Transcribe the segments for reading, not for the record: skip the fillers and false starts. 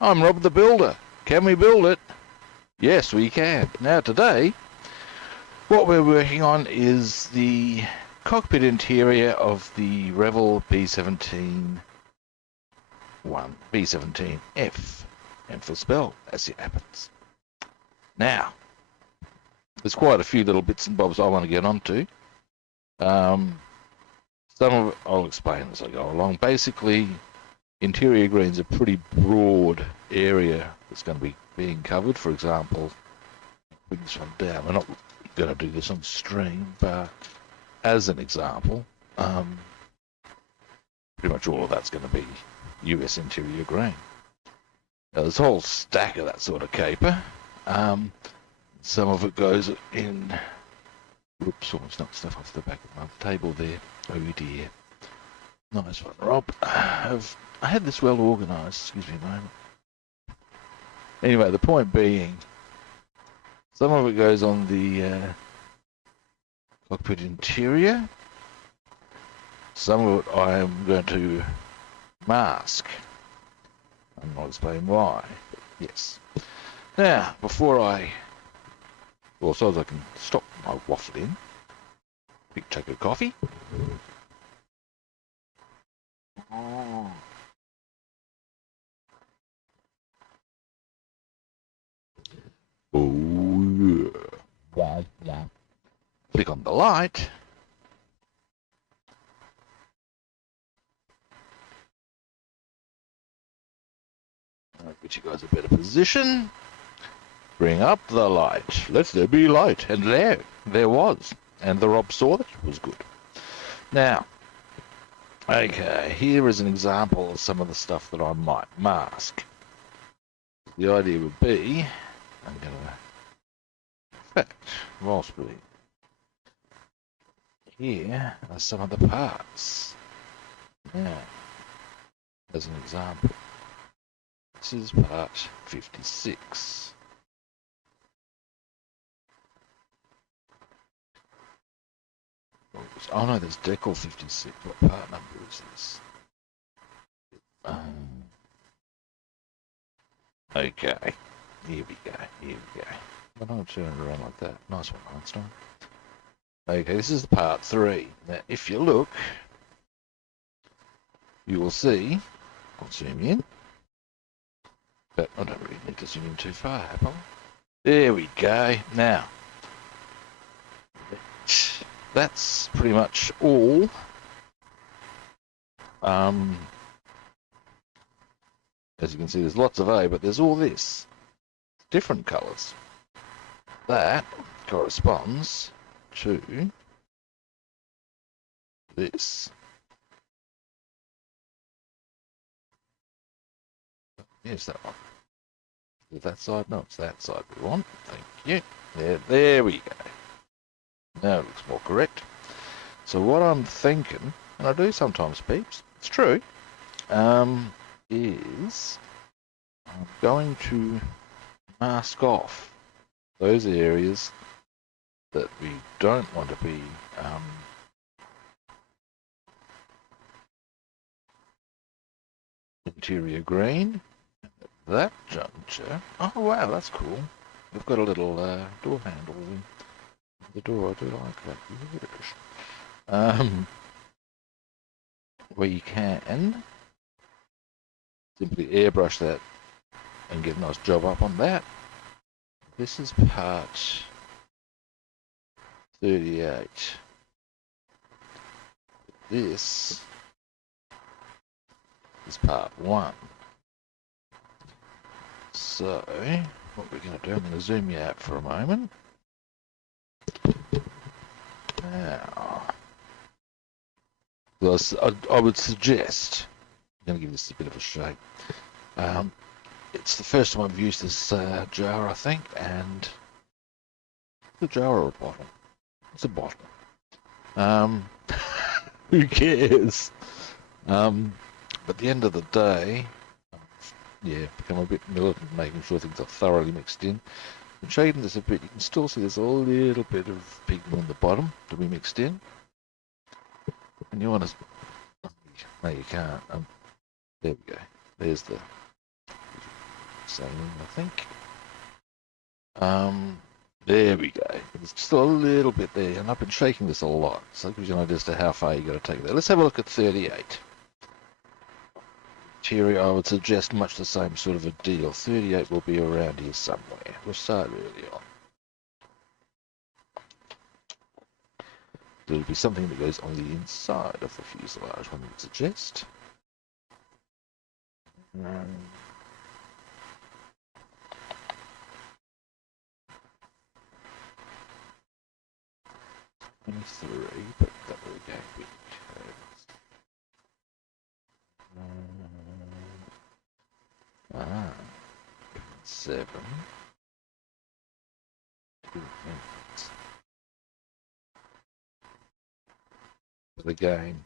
I'm Rob the Builder. Can we build it? Yes, we can. Now today, what we're working on is the cockpit interior of the Revell B-17 B-17F Memphis Belle, as it happens. Now, there's quite a few little bits and bobs I want to get onto. Some of it I'll explain as I go along. Basically, interior green's a pretty broad area that's going to be being covered. For example, bring this one down. We're not going to do this on stream, but as an example, pretty much all of that's going to be US interior green. Now, there's a whole stack of that sort of caper. Some of it goes in... Whoops, almost knocked stuff off the back of my table there. Oh dear. Nice one, Rob. I had this well organised. Excuse me a moment. Anyway, the point being, some of it goes on the cockpit interior. Some of it I am going to mask. And I'll explain why. But yes. Now, before I... Well, so as I can stop my waffling, quick take of coffee. Oh. Oh yeah. Yeah. Click on the light. I'll get you guys a better position. Bring up the light. Let there be light. And there was. And the Rob saw that it was good. Now, okay, here is an example of some of the stuff that I might mask. The idea would be, I'm going to, in fact, whilst we here are some of the parts. Now, as an example, this is part 56. Oh no, there's decal 56. What part number is this? Okay, here we go. Why don't I turn it around like that? Nice one, Einstein. Okay, this is the part 3. Now, if you look, you will see. I'll zoom in, but I don't really need to zoom in too far, have I? There we go. Now, that's pretty much all. As you can see, there's lots of A, but there's all this. Different colours. That corresponds to this. Here's that one. Is that side? No, it's that side we want. Thank you. There we go. Now it looks more correct. So what I'm thinking, and I do sometimes, peeps, it's true, is I'm going to mask off those areas that we don't want to be interior green. That juncture, oh wow, that's cool. We've got a little door handle in the door. I do like that. Yes. Where you can simply airbrush that and get a nice job up on that. This is part 38. This is part 1. So, what we're going to do, I'm going to zoom you out for a moment. Now, I would suggest, I'm going to give this a bit of a shake. It's the first time I've used this jar, I think, and it's a jar or a bottle? It's a bottle. Who cares? But at the end of the day, yeah, become a bit militant, making sure things are thoroughly mixed in. I'm shading this a bit. You can still see there's a little bit of pigment on the bottom to be mixed in. And you want to... No, you can't. There we go. There's the... same, I think. There we go. There's still a little bit there, and I've been shaking this a lot, so it gives you an idea as to how far you got to take that. Let's have a look at 38. Interior, I would suggest much the same sort of a deal. 38 will be around here somewhere. We'll start early on. There'll be something that goes on the inside of the fuselage, one would suggest. 23, but that will go because 7. 2 minutes. But again,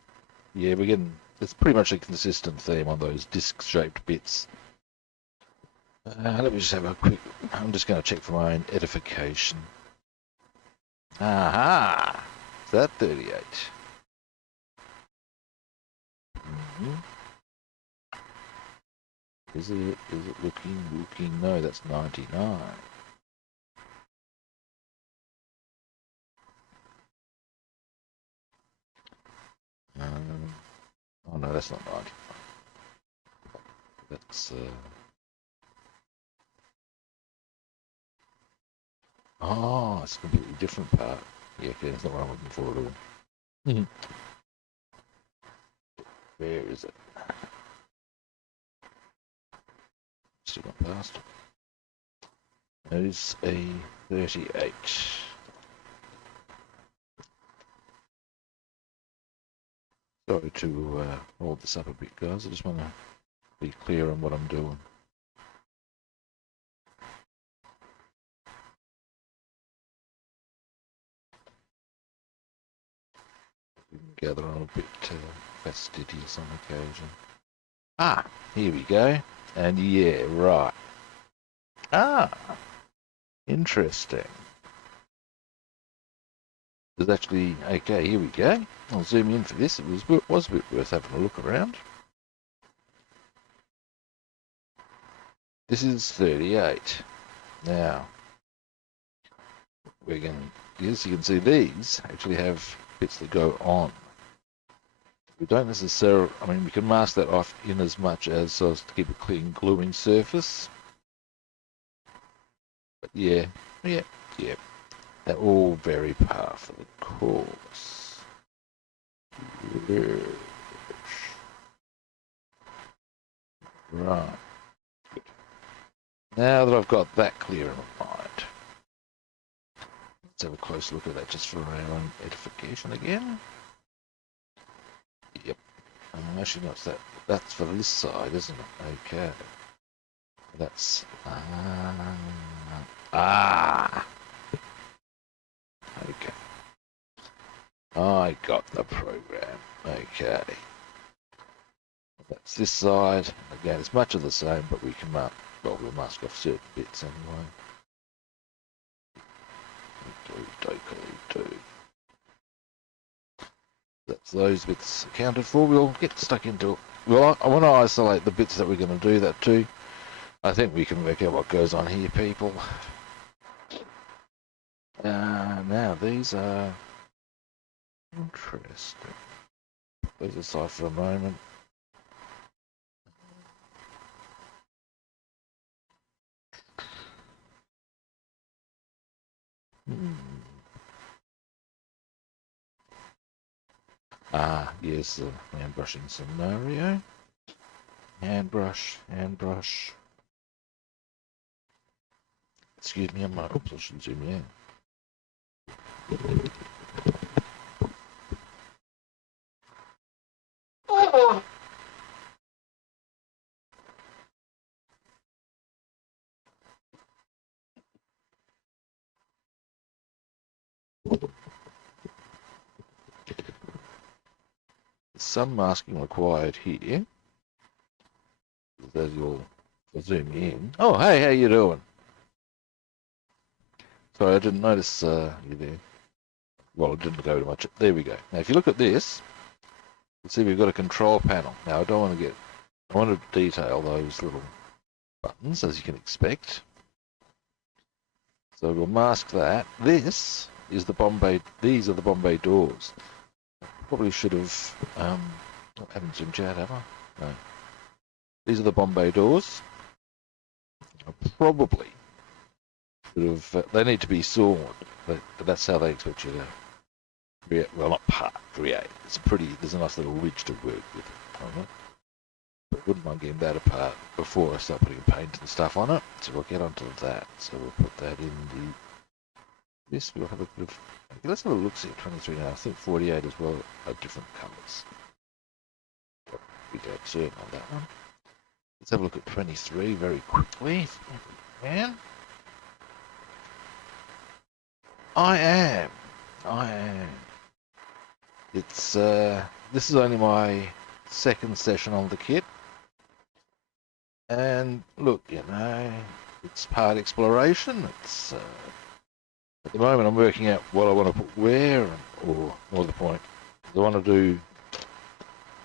yeah, we're getting, it's pretty much a consistent theme on those disc-shaped bits. Let me just have a quick, I'm just going to check for my own edification. Aha! Is that 38? Is it looking? No, that's 99. Oh no, that's not 99. That's oh, it's a completely different part. Yeah, okay, that's not what I'm looking for at all. Where is it? Still not past it. That is a 38. Sorry to hold this up a bit, guys. I just want to be clear on what I'm doing. Gather on a bit fastidious on occasion. Ah, here we go. And yeah, right. Ah, interesting. There's actually, okay, here we go. I'll zoom in for this. It was a bit worth having a look around. This is 38. Now, we're going to, as you can see, these actually have bits that go on. We don't necessarily, I mean, we can mask that off in as much as so as to keep a clean gluing surface. But yeah. They're all very par for the course. Yes. Right. Good. Now that I've got that clear in my mind, let's have a close look at that just for our own edification again. Yep. Actually, no, that's for this side, isn't it? Okay. That's okay. I got the program. Okay. That's this side. Again, it's much of the same, but we can mark, well, we'll mask off certain bits anyway. Do. That's those bits accounted for. We'll get stuck into it. Well, I want to isolate the bits that we're going to do that too. I think we can work out what goes on here, people. Now, these are interesting. Those aside for a moment. Yes, the hand brushing scenario. Hand brush. Excuse me, oops, I should zoom in. Some masking required here. As you'll zoom in. Oh, hey, how you doing? Sorry, I didn't notice you there. Well, it didn't go too much. There we go. Now, if you look at this, you'll see we've got a control panel. Now, I want to detail those little buttons, as you can expect. So we'll mask that. This is the Bombay. These are the Bombay doors. Probably should have. I haven't zoomed out, have I? No. These are the Bombay doors. I probably should have. They need to be sawed, but that's how they expect you to create. Well, not create. It's pretty. There's a nice little ridge to work with on it. But wouldn't mind getting that apart before I start putting paint and stuff on it. So we'll get onto that. So we'll put that in the. This we'll have a bit of. Okay, let's have a look. See, 23 now. I think 48 as well are different colours. We go certain on that one. Let's have a look at 23 very quickly, if we can. I am. It's this is only my second session on the kit, and look, you know, it's part exploration. It's at the moment I'm working out what I want to put where, or more the point, I want to do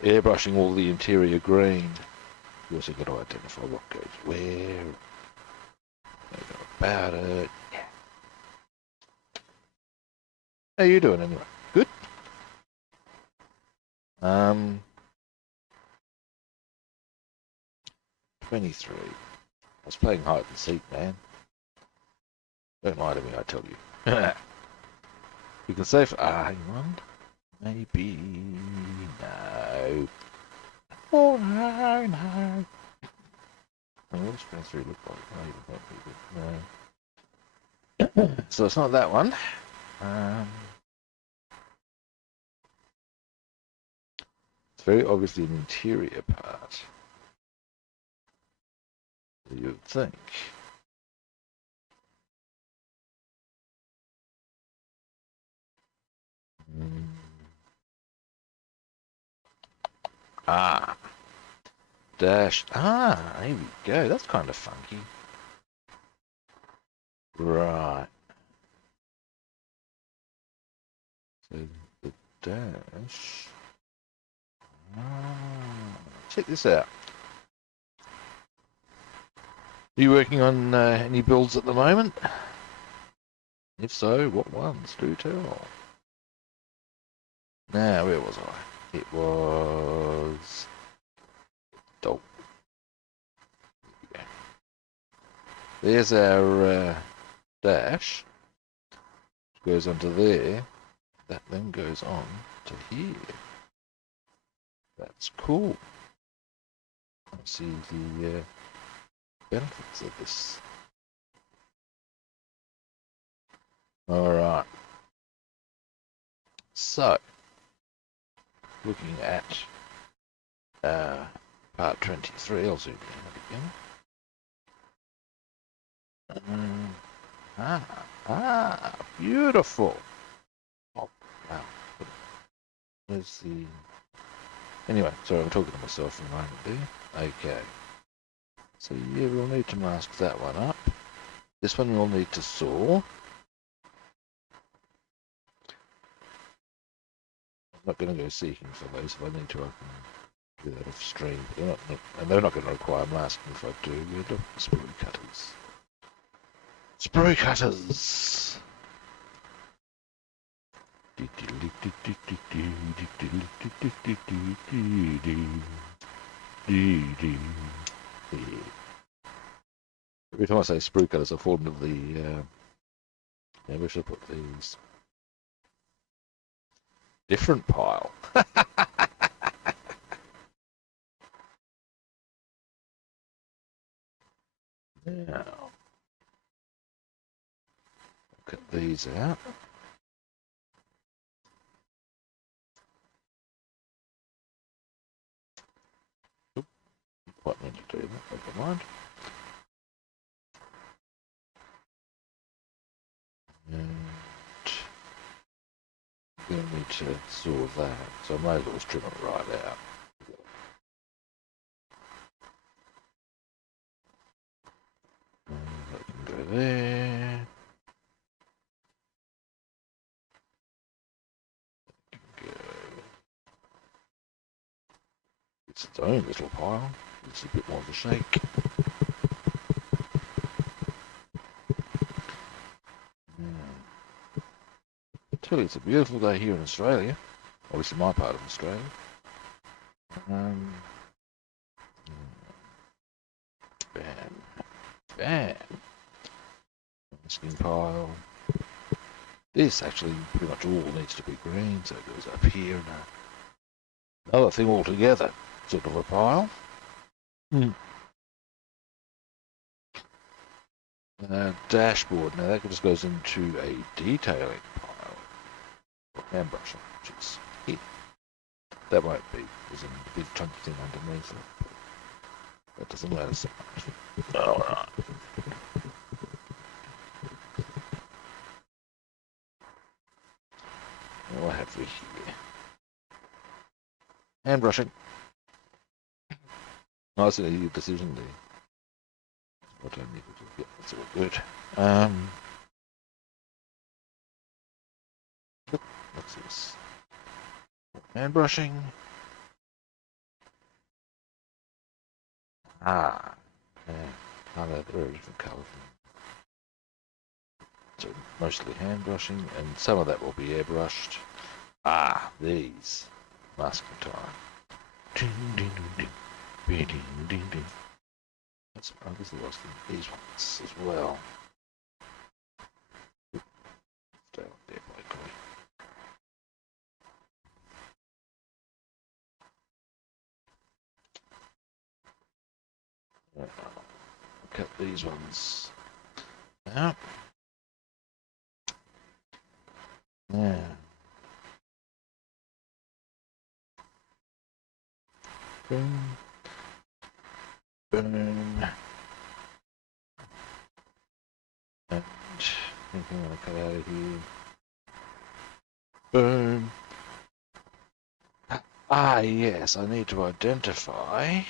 airbrushing all the interior green. You also got to identify what goes where, about it. Yeah. How you doing anyway? Good? 23. I was playing hide and seek, man. Don't lie to me, I tell you. You can save. Hang on. Maybe. No. Oh, no. What does 23 look like? No. So it's not that one. It's very obviously an interior part. You'd think. Dash. Here we go. That's kind of funky. Right. So the dash. Check this out. Are you working on any builds at the moment? If so, what ones? Do tell. Now, where was I? It was... Oh. There's our dash. Goes onto there. That then goes on to here. That's cool. I see the benefits of this. Alright. So, looking at part 23, I'll zoom in again. Beautiful. Oh, wow. There's the... Anyway, sorry, I'm talking to myself for a moment there. Okay. So yeah, we'll need to mask that one up. This one we'll need to saw. I'm not going to go seeking for those. If I need to, I can do that off stream. And they're not going to require masking if I do. Yeah, look, sprue cutters. Sprue cutters! Every time I say sprue cutters, I fall into the... maybe I should put these... different pile. Now... cut these out. Quite meant to do that, never mind. And we'll need to saw that, so I might as well just trim it right out. That can go there. That can go. It's its own little pile. It's a bit more of a shake. Tell you, it's a beautiful day here in Australia. Obviously, my part of Australia. Um, bam, bam. Skin pile. This actually pretty much all needs to be green, so it goes up here and another thing altogether, sort of a pile. Dashboard. Now that just goes into a detailing pile. Or hand brushing, which is here. That won't be. There's a big chunky thing underneath it. But that doesn't matter so much. Alright. What have we here? Hand brushing. Nice and easy decision there. What I need to do. Yeah, that's all good. What's this? Hand brushing. Ah. Yeah. They're very different colours. So mostly hand brushing, and some of that will be airbrushed. Ah, these. Masking time. Ding, ding, ding, ding, ding, ding, ding. That's obviously lost these ones as well. Stay on there, likely. Cut these ones out. Yeah. Boom. Boom. And I think I'm going to cut out of here. Boom. Ah, yes, I need to identify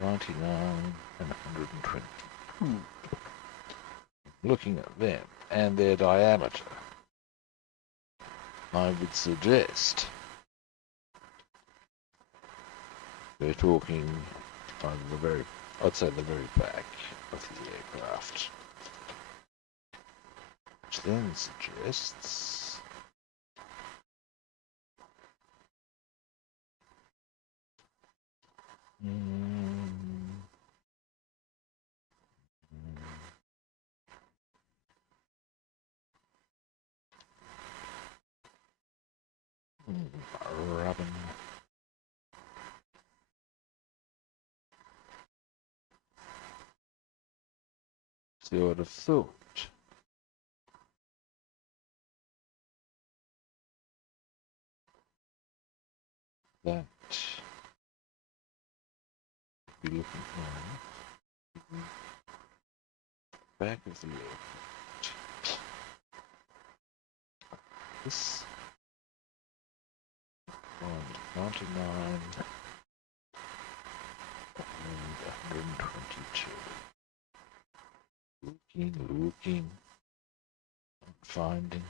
99 and 120. Looking at them and their diameter, I would suggest we're talking on the very, I'd say the very back of the aircraft, which then suggests Robin. So I would have thought that be looking for back of the aircraft. This one, 99 and 122. Looking, finding.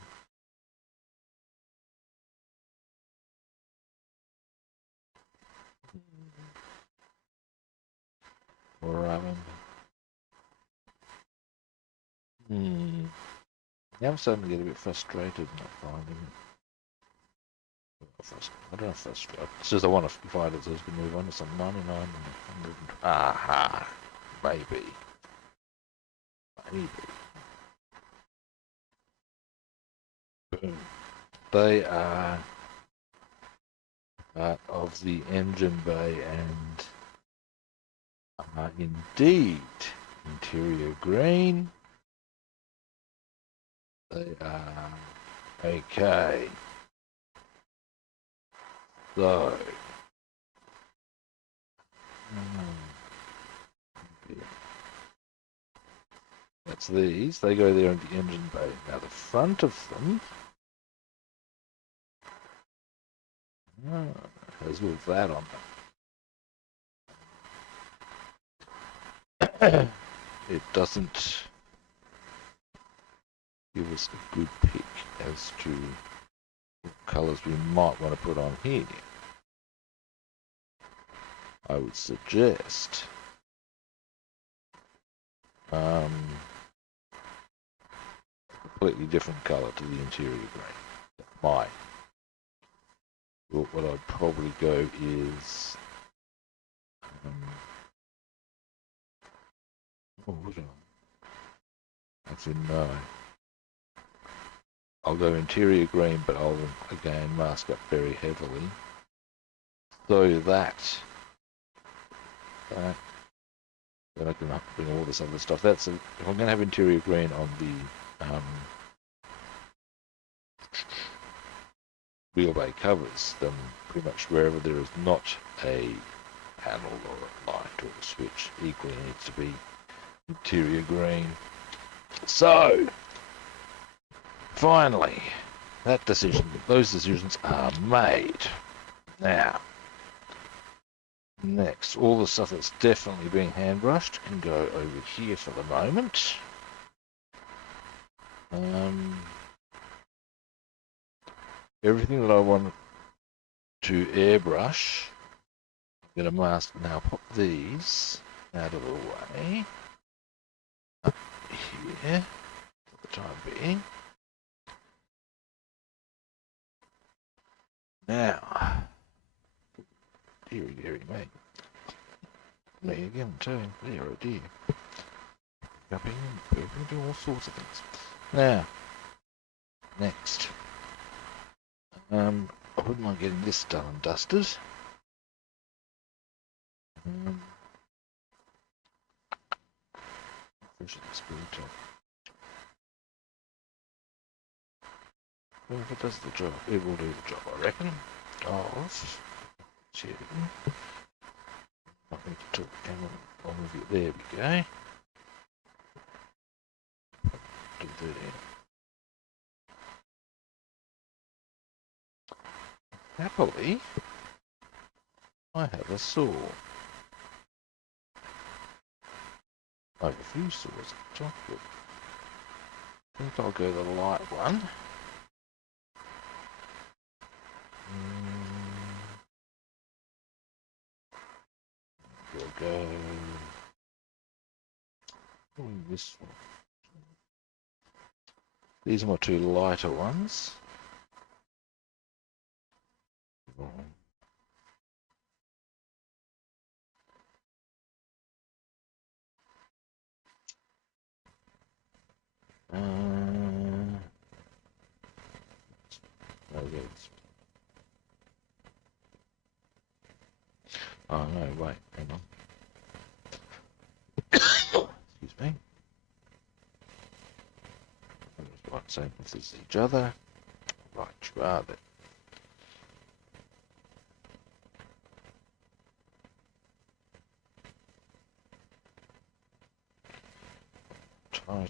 Robin. Now I'm starting to get a bit frustrated not finding it. I don't know if frustrated. It's just I want to find it so I can move on to some 99 and 100. Aha! Maybe. Boom. They are part of the engine bay and are indeed interior green. They are okay. So that's these. They go there in the engine bay. Now the front of them has all that on them. It doesn't give us a good pick as to what colours we might want to put on here. I would suggest completely different colour to the interior green. Mine. Well, what I'd probably go is... oh, would I? Actually, no. I'll go interior green, but I'll, again, mask up very heavily. So that... then I can bring all this other stuff. If I'm going to have interior green on the wheel bay covers, then pretty much wherever there is not a panel or a light or a switch, equally needs to be interior green. So, finally, those decisions are made. Now, next, all the stuff that's definitely being hand brushed can go over here for the moment. Everything that I want to airbrush, I'm going to mask now. Pop these out of the way up here for the time being. Now, dearie me. Me again too. Dear oh dear. Jumping and pooping, do all sorts of things. Now, next. I wouldn't mind getting this done and dusted. Well, if it does the job, it will do the job, I reckon. Of shooting. I need to tilt the camera. I'll move it. There we go. Do that. Happily, I have a saw. I have a few saws at the top, but I think I'll go the light one. We'll go this one. These are my two lighter ones. Oh no, wait, hang on. Excuse me. Right, same as each other. Right, you are there. Tighten.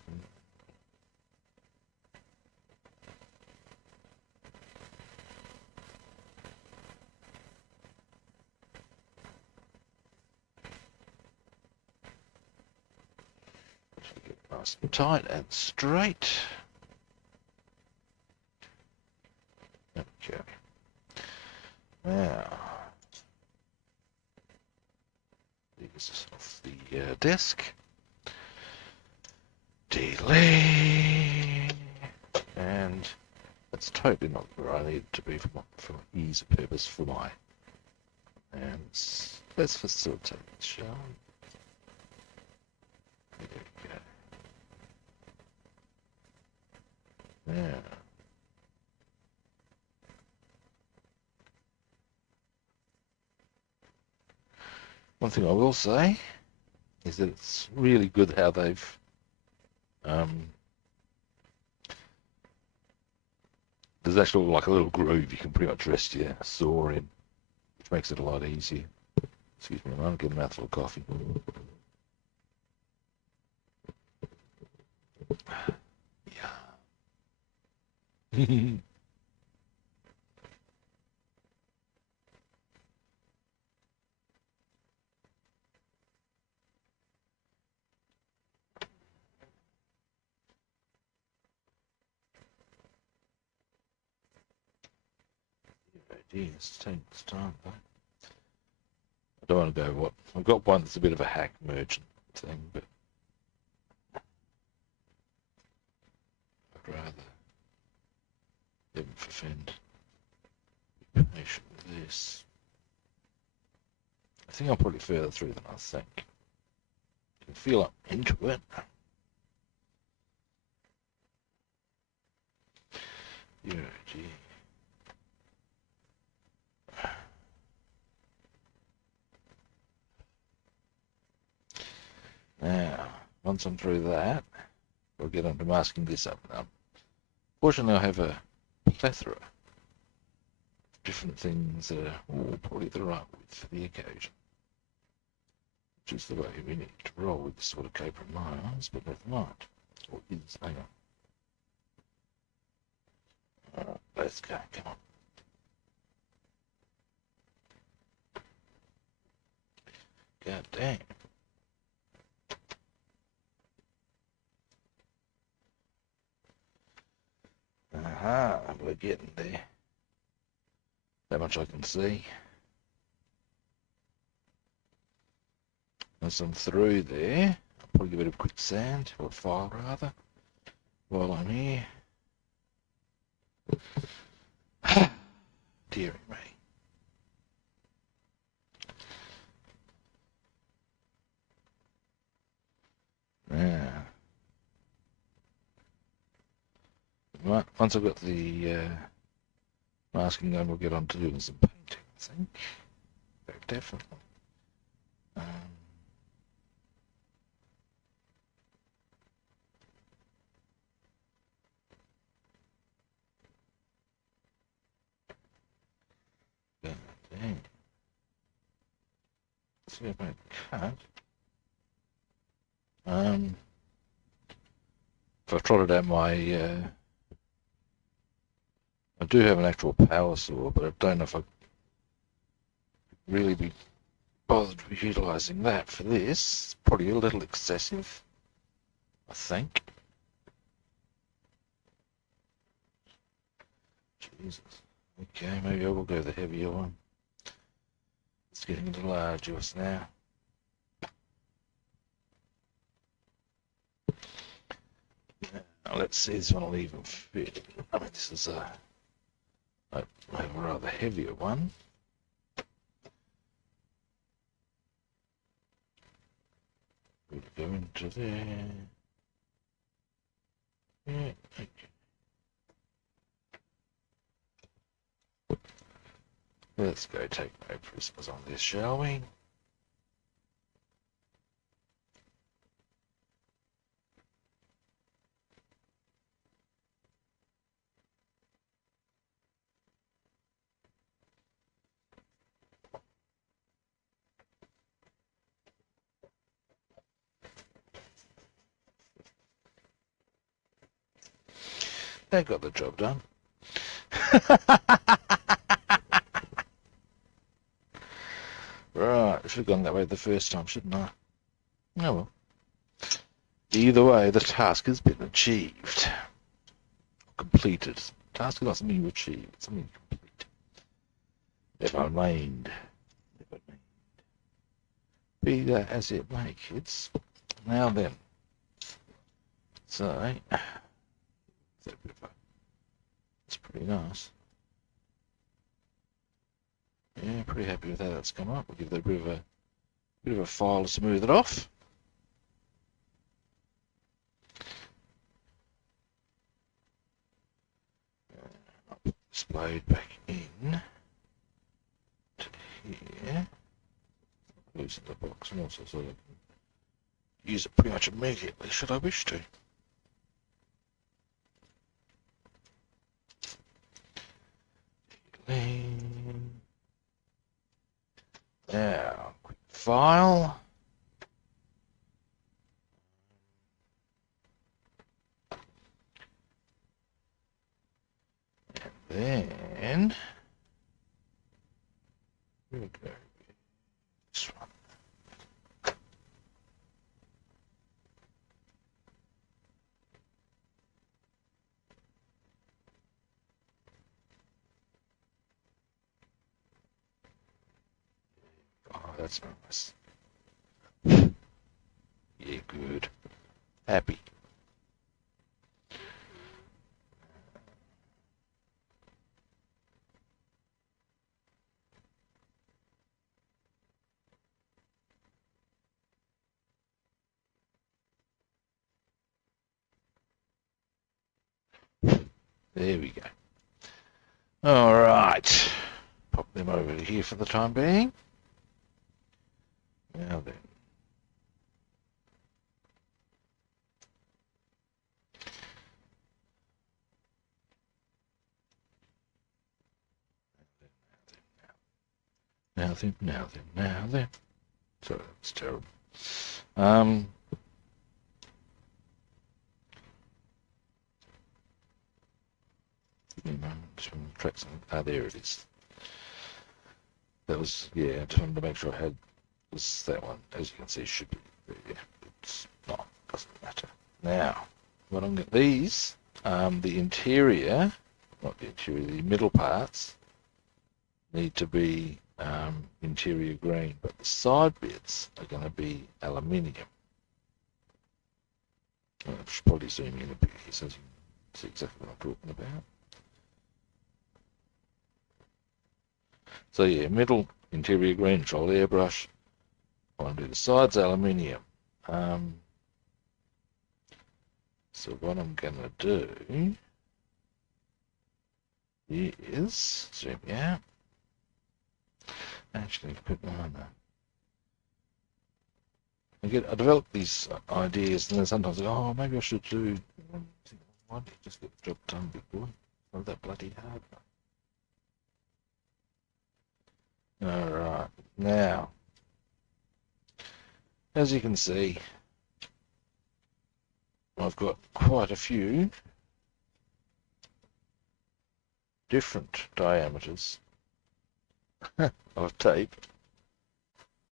Get nice and tight and straight. Okay. Now, these off the desk. Delay. And that's totally not where I need it to be for ease of purpose for my hands. Let's facilitate it, shall we? There we go. Now. One thing I will say is that it's really good how they've there's actually like a little groove you can pretty much rest your saw in, which makes it a lot easier. Excuse me, I'm getting a mouthful of coffee. Yeah. It's taking its time, though. I don't want to go what I've got one that's a bit of a hack merchant thing, but I'd rather heaven forfend be patient with this. I think I'm probably further through than I think. I can feel I'm into it. Yeah, gee. Now, once I'm through that, we'll get on to masking this up now. Fortunately, I have a plethora of different things that are all probably the right width for the occasion. Which is the way we need to roll with this sort of caper in my eyes, but never mind. Or is, hang on. Alright, let's go, come on. God damn. Aha, we're getting there. That much I can see. Once I'm through there, I'll probably give it a quick sand, or file rather, while I'm here. Dearie me. Yeah. Right, once I've got the masking done, we'll get on to doing some painting, I think. Very definitely. Dang. Let's see if I can cut. If I've trotted out my I do have an actual power saw, but I don't know if I'd really be bothered with utilising that for this. It's probably a little excessive, I think. Jesus. Okay, maybe I will go the heavier one. It's getting a little arduous now. Now let's see, this one will even fit. I mean, this is a rather heavier one. We'll go into there. Yeah, okay. Let's go take no prisoners on this, shall we? They got the job done. Right, I should have gone that way the first time, shouldn't I? Oh well. Either way, the task has been achieved. Completed. Task is not something you achieve, it's something you complete. Never mind. Never mind. Be that as it may, kids. Now then. So, it's pretty nice. Yeah, pretty happy with how that's come up. We'll give that a bit of a file to smooth it off. I'll put this blade back in to here. Loosen the box and also so I can use it pretty much immediately should I wish to. Now, quick file. And then we'll go this one. Oh, that's nice. Yeah, good. Happy. There we go. All right. Pop them over here for the time being. Now then. Now then. Sorry, that's terrible. There it is. That was, yeah, I just wanted to make sure I had was that one. As you can see, should be there. It's not, doesn't matter. Now, what I'm going these, the interior, not the interior, the middle parts need to be interior green, but the side bits are going to be aluminium. I should probably zoom in a bit here so you can see exactly what I'm talking about. So yeah, middle interior green, control airbrush. I want to do the sides aluminium. So what I'm going to do is zoom out. Actually, put on that. I develop these ideas, and then sometimes I go, oh, maybe I should do. Why don't you just get the job done, big boy? Not that bloody hard. All right, now, as you can see, I've got quite a few different diameters of tape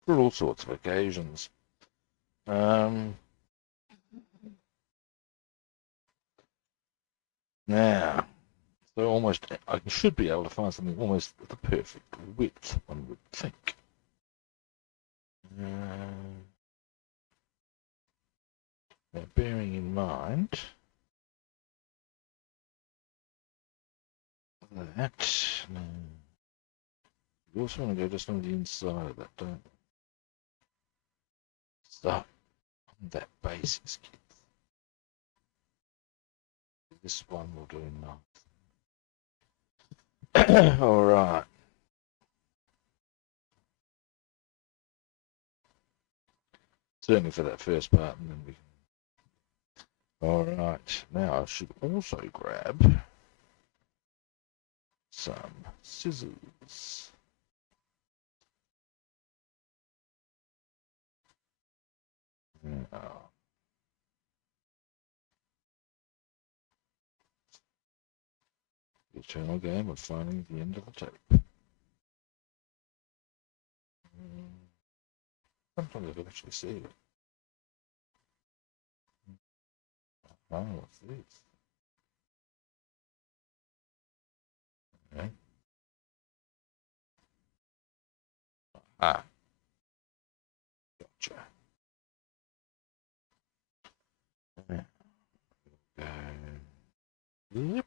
for all sorts of occasions. Now, so almost, I should be able to find something almost the perfect width, one would think. Now, bearing in mind that, you also want to go just on the inside of that, don't you? So, on that basis, kids, this one will do enough. All right. Certainly for that first part, and then we can. All right. Now I should also grab some scissors. The eternal game of finding the end of the tape. Sometimes I can actually see it. Oh, what's this? Okay. Ah, gotcha. Yep.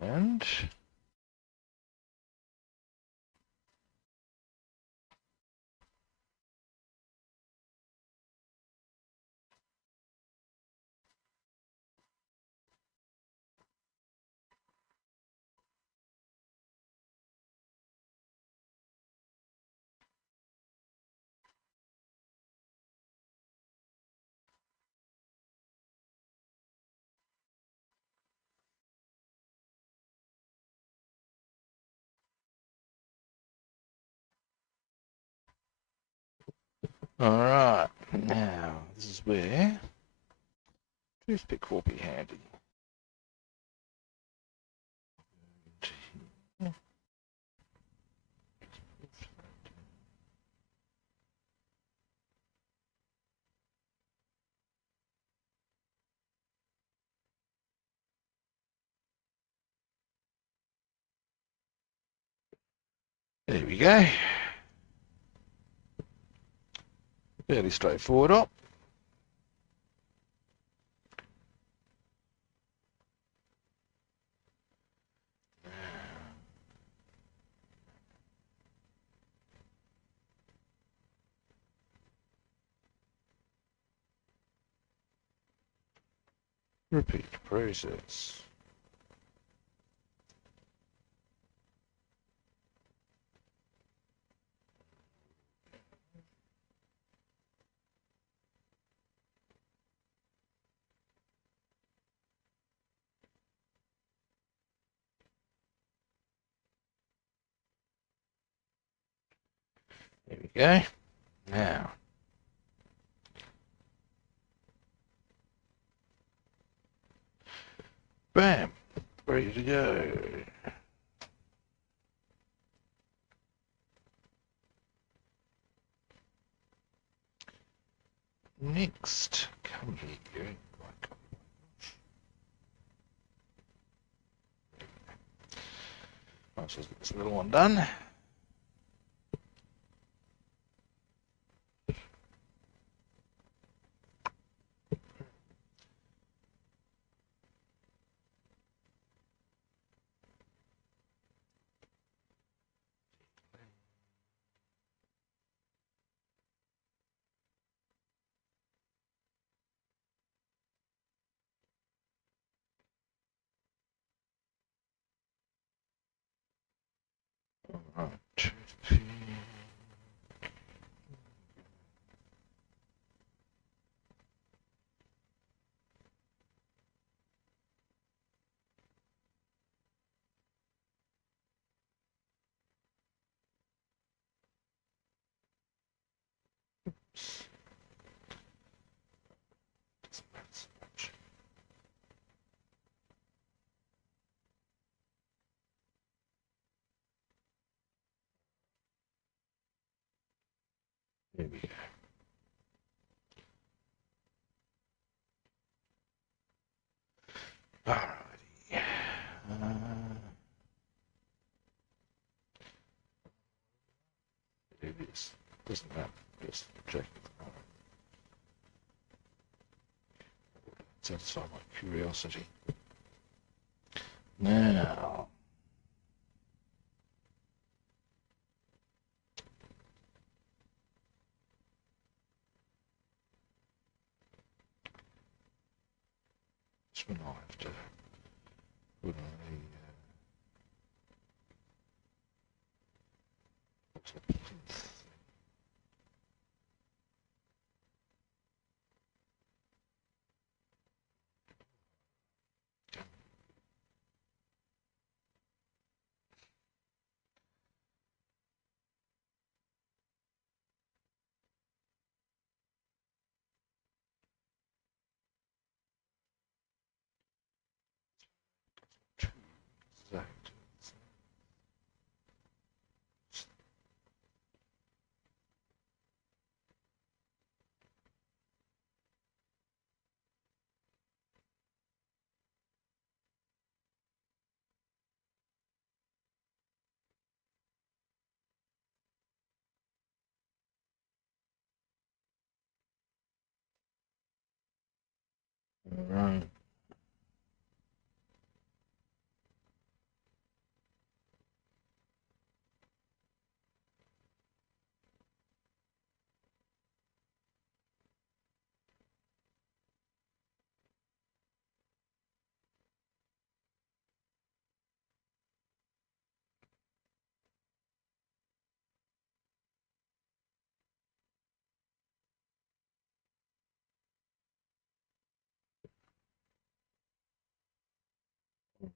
And all right. Now this is where toothpick will be handy. There we go. Fairly straightforward up. Repeat process. There we go. Now, bam, ready to go. Next, come here. Might as well get this little one done. Right. There we go. Alrighty. It is. Doesn't matter. Just check it out. Satisfy my curiosity. Now. This one I'll have to put on a exact. Right.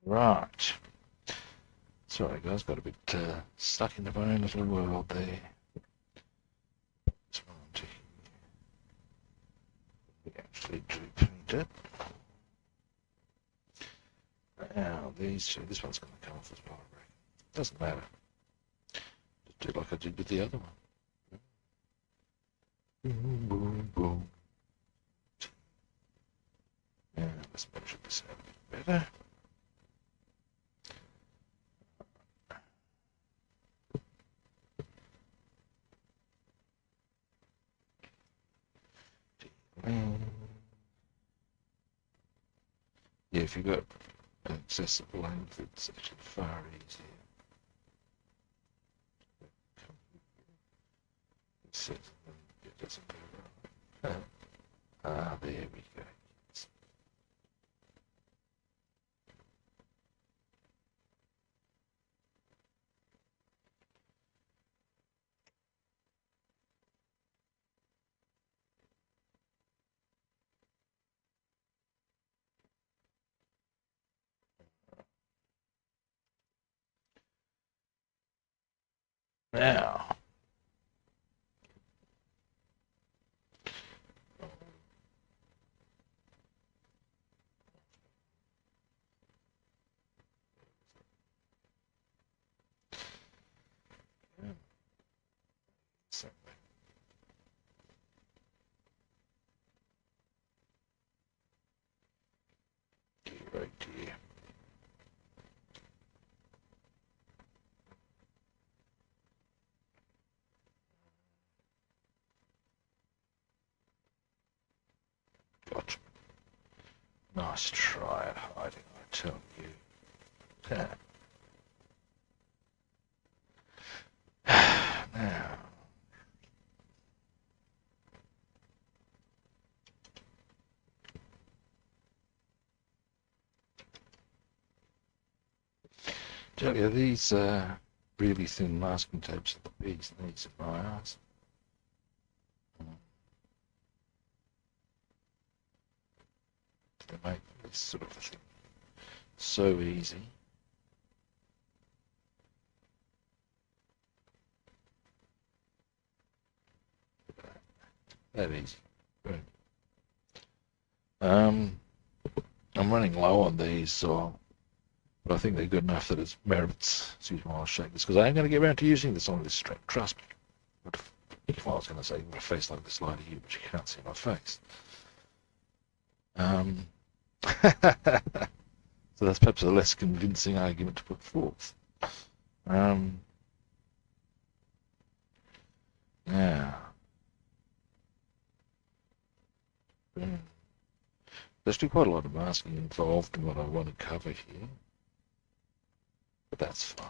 Right. Sorry guys, got a bit stuck in my own little world there. This one to we actually do paint it. Now these two, this one's going to come off as well. Doesn't matter. Just do like I did with the other one. Boom, boom, boom. And let's measure this out a bit better. Yeah, if you've got an excessive length, it's actually far easier. It doesn't go right. There we go. Now, right here. Gotcha. Nice try at hiding, I tell you. Now, tell you, these really thin masking tapes are the bee's knees in my eyes. They make this sort of a thing so easy. That easy. Boom. I'm running low on these, so but I think they're good enough that it merits. Excuse me while I shake this, because I am going to get around to using this on this string. Trust me. But if I was going to say, you've got a face like this light here, but you can't see my face. So that's perhaps a less convincing argument to put forth. Now, there's still quite a lot of masking involved in what I want to cover here, but that's fine.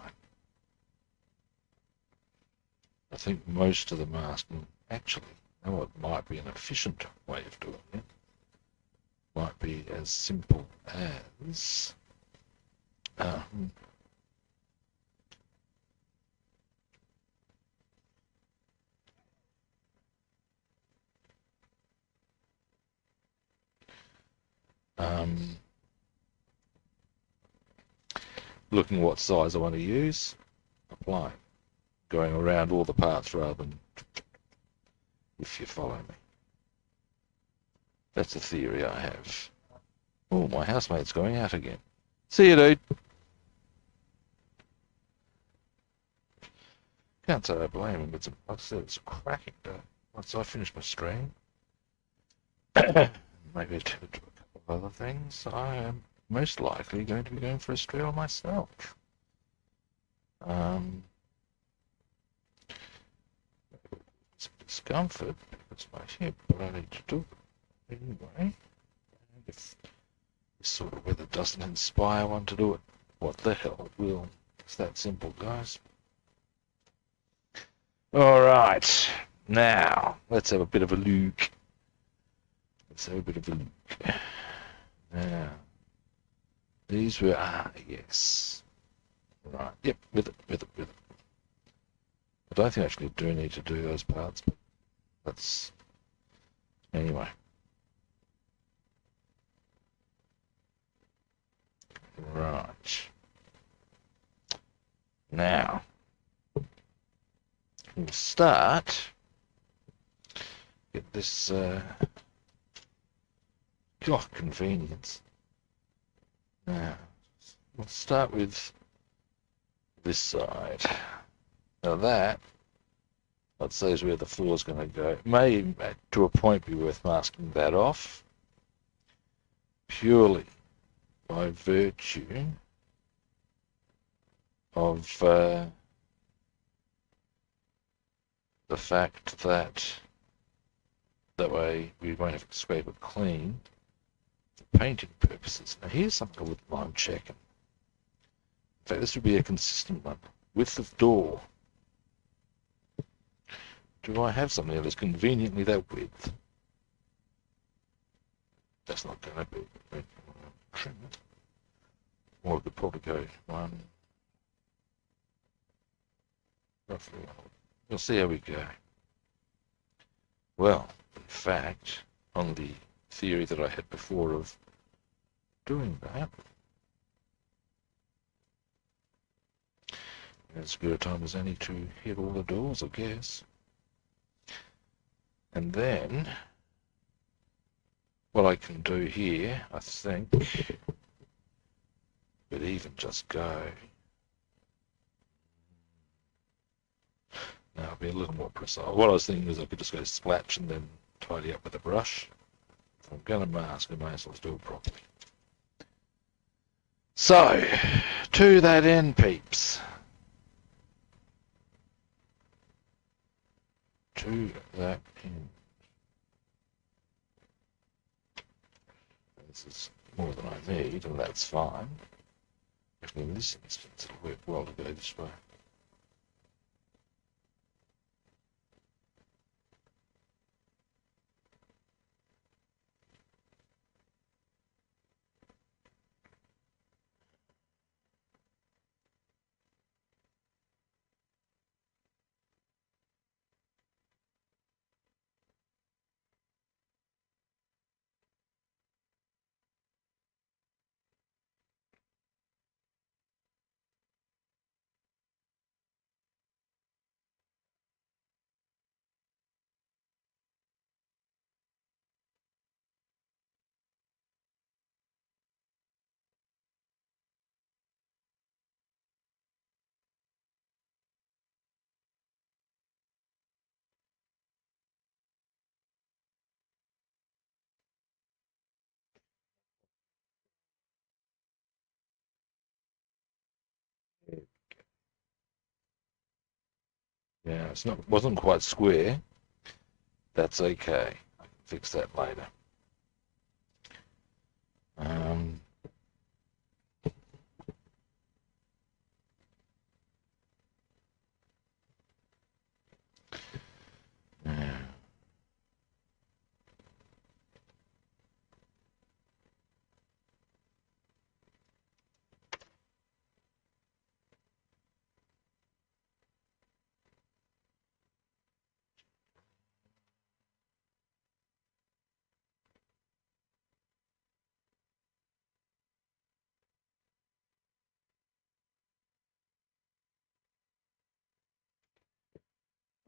I think most of the masking, actually, you know what might be an efficient way of doing it, might be as simple as looking what size I want to use, applying, going around all the parts rather than, if you follow me. That's a theory I have. Oh, my housemate's going out again. See you, dude. Can't say I blame him. Like I said, it's a cracking day. Once I finish my stream, maybe to a couple of other things, I am most likely going to be going for a stroll myself. It's a discomfort because my hip, but I need to do it anyway. And if this sort of weather doesn't inspire one to do it, what the hell will? It's that simple, guys. All right, now let's have a bit of a look. Let's have a bit of a look. Now, these were, yes. Right, yep, with it. I don't think I actually do need to do those parts, but that's, anyway. Right. Now, we'll start, get this, convenience. Now, we'll start with this side. Now that, I'd say, is where the floor's going to go. It may, to a point, be worth masking that off, purely by virtue of the fact that way we won't have to scrape it clean for painting purposes. Now here's something I wouldn't mind checking. In fact, this would be a consistent one. Width of door. Do I have something that is conveniently that width? That's not going to be. Trim it. Or I could probably go one. Roughly. We'll see how we go. Well, in fact, on the theory that I had before of doing that, As good a time as any to hit all the doors, I guess. And then, what I can do here, I think, could even just go. Now, I'll be a little more precise. What I was thinking is I could just go splash and then tidy up with a brush. If I'm going to mask, I may as well do it properly. So, to that end, peeps. To that end. This is more than I need, and that's fine. Actually, in this instance, it'll work well to go this way. Yeah, wasn't quite square. That's okay. I can fix that later. Yeah.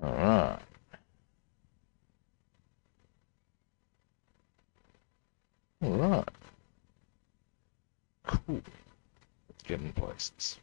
All right. All right. Cool. Getting places.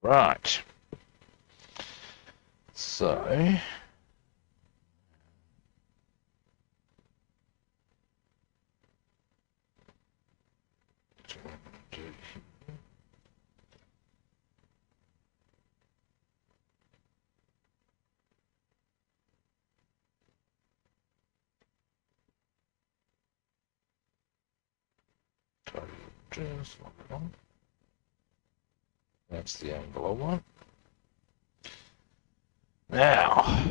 Right. So. Just one. That's the angle I want. Now.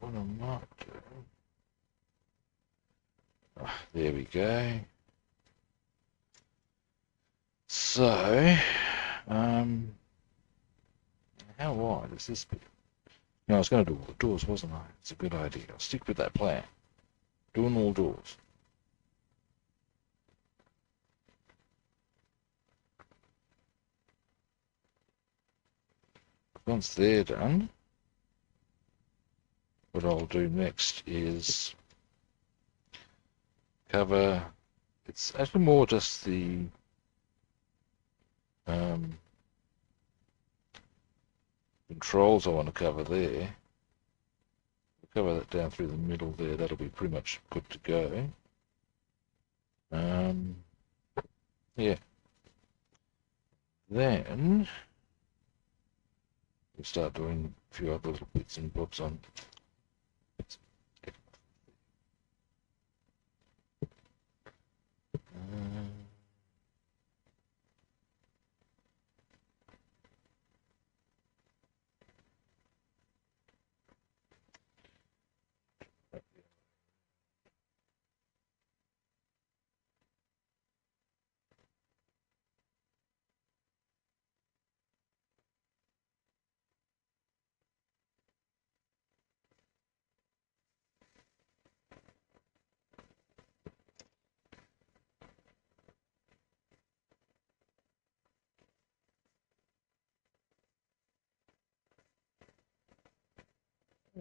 What am I doing? Oh, there we go. So, how wide is this bit? No, I was going to do all the doors, wasn't I? It's a good idea. I'll stick with that plan. Doing all doors. Once they're done, what I'll do next is cover. It's actually more just the controls I want to cover there. Cover that down through the middle there. That'll be pretty much good to go. Yeah. Then we'll start doing a few other little bits and bobs on.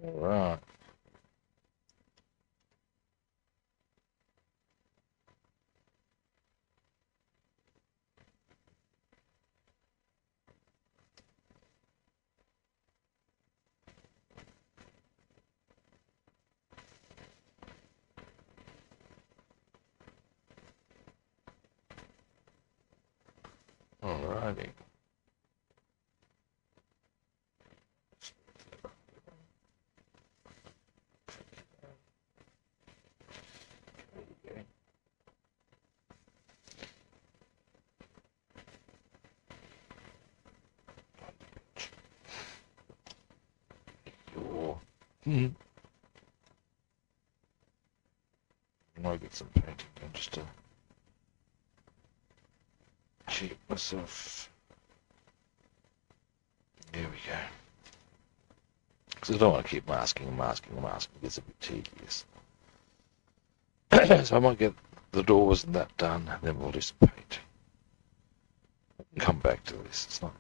All right. Alrighty. I might get some painting done just to cheat myself. There we go. Because I don't want to keep masking and masking and masking. It gets a bit tedious. So I might get the doors and that done, and then we'll do some painting. Come back to this. It's not.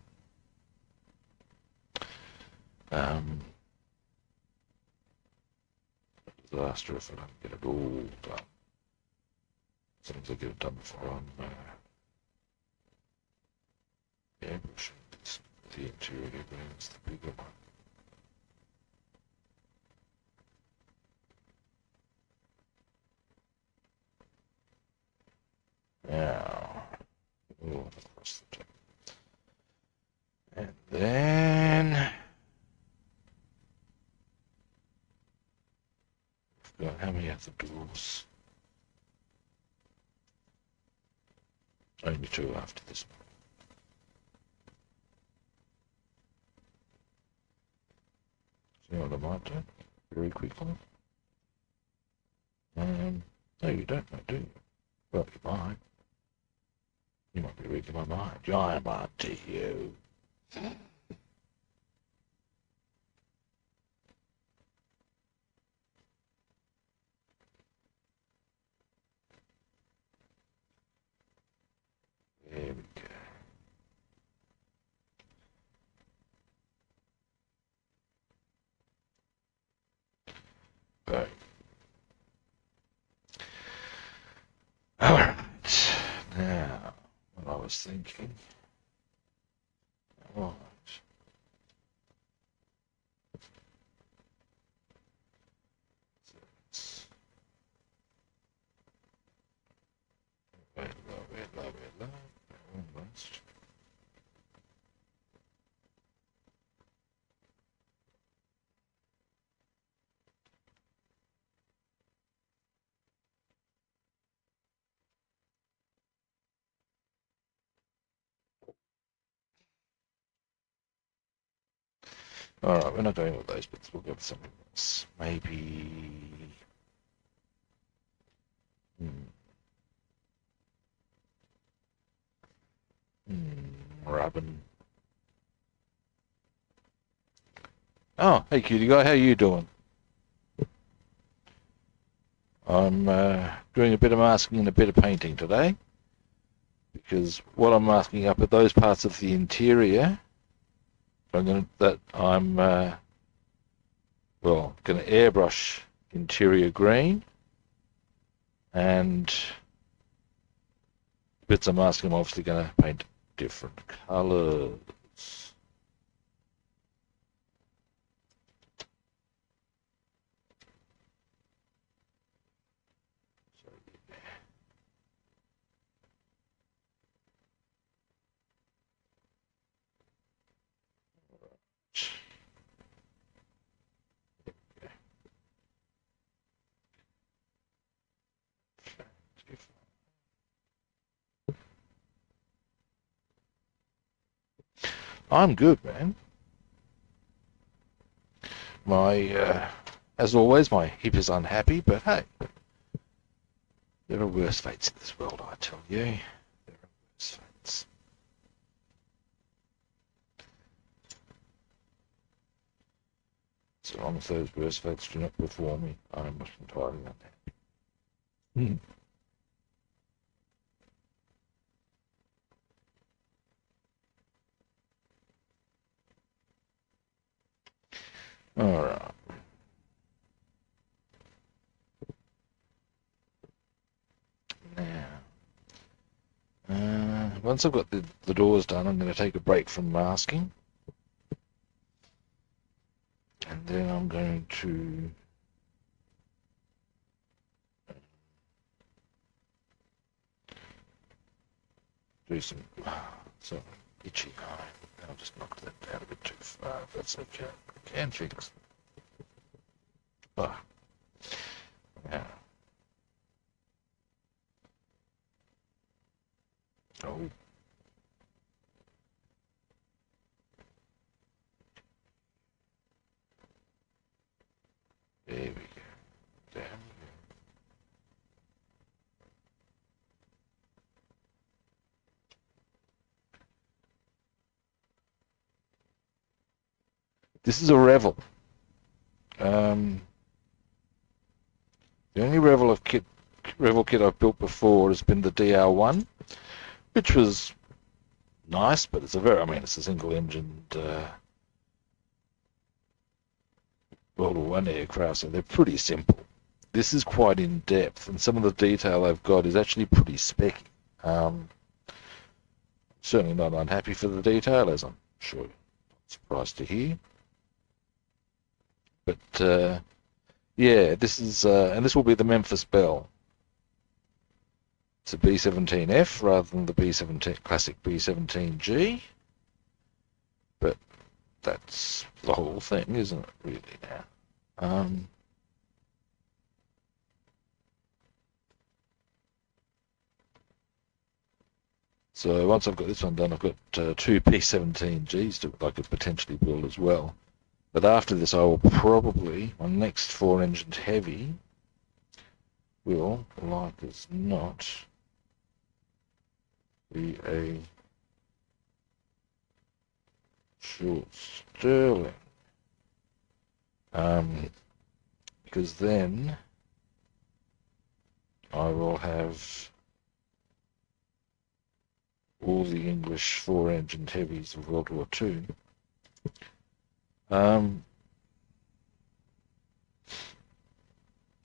Disaster if I don't get it all done. As long as I get it done before I'm airbrushing this. The interior is the bigger one. Now, across the top. And then we've got how many other doors? Only two after this one. You know what I might do? Very quickly. No, you don't know, do you? Well, you might. You might be reading my mind. I might to you. There we go. Right. All right. Now, what I was thinking was almost. Alright, we're not going with those bits, we'll go with something else. Maybe... Robin. Oh, hey cutie guy, how you doing? I'm doing a bit of masking and a bit of painting today. Because what I'm masking up are those parts of the interior I'm gonna airbrush interior green, and bits I'm masking I'm obviously gonna paint different colors. I'm good, man. As always, my hip is unhappy, but hey, there are worse fates in this world, I tell you. There are worse fates. So long as those worse fates do not befall me, I am not entirely unhappy. All right. Now, once I've got the doors done, I'm going to take a break from masking. And then I'm going to do some itchy eye. I'll just knock that down a bit too far. That's okay. I can fix. Ah, yeah. Oh. There we go. Down we go. This is a Revell. The only Revell kit I've built before has been the DR1, which was nice, but it's it's a single-engined World War I aircraft, so they're pretty simple. This is quite in-depth, and some of the detail I've got is actually pretty specky. Certainly not unhappy for the detail, as I'm sure you're surprised to hear. But yeah, this is and this will be the Memphis Belle. It's a B-17F rather than the B-17 classic B-17G, but that's the whole thing, isn't it? Really now. So once I've got this one done, I've got two P-17Gs that I could potentially build as well. But after this, I will probably, my next 4-engined heavy will, like as not, be a short Sterling. Because then I will have all the English 4-engined heavies of World War II.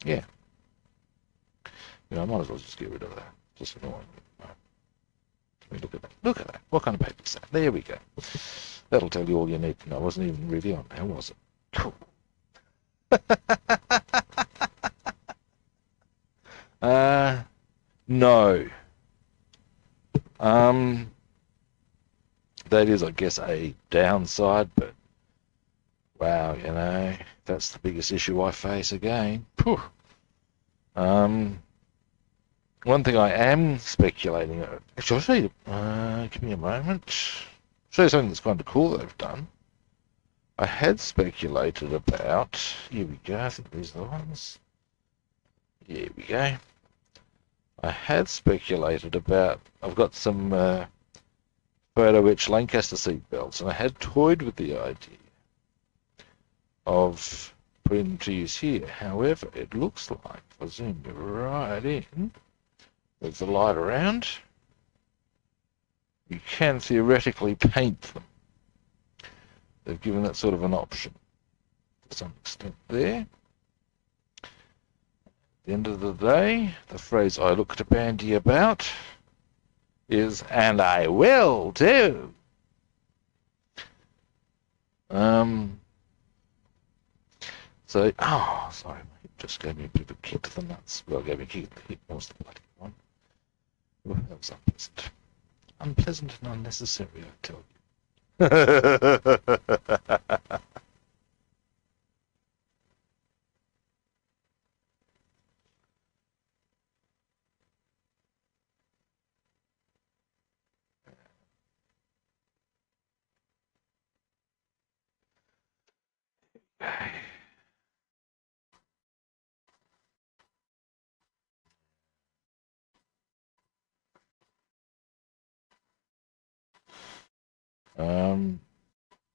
Yeah. I might as well just get rid of that. Just annoying. Let me look at that. Look at that. What kind of paper is that? There we go. That'll tell you all you need to know. I wasn't even really on there, was it? Cool. No. That is, I guess, a downside, but wow, that's the biggest issue I face again. Phew. One thing I am speculating. Actually, I'll show you. Give me a moment. Show you something that's kind of cool that I've done. I had speculated about. Here we go. I think these are the ones. Here we go. I had speculated about. I've got some photo etch Lancaster seat belts, and I had toyed with the idea of putting them to use here. However, it looks like if I zoom right in with the light around, you can theoretically paint them. They've given that sort of an option to some extent there. At the end of the day, the phrase I look to bandy about is, and I will too. So, sorry, it just gave me a bit of a kick to the nuts. Well, it gave me a kick to the hip. What was the bloody one? Oh, that was unpleasant. Unpleasant and unnecessary, I tell you.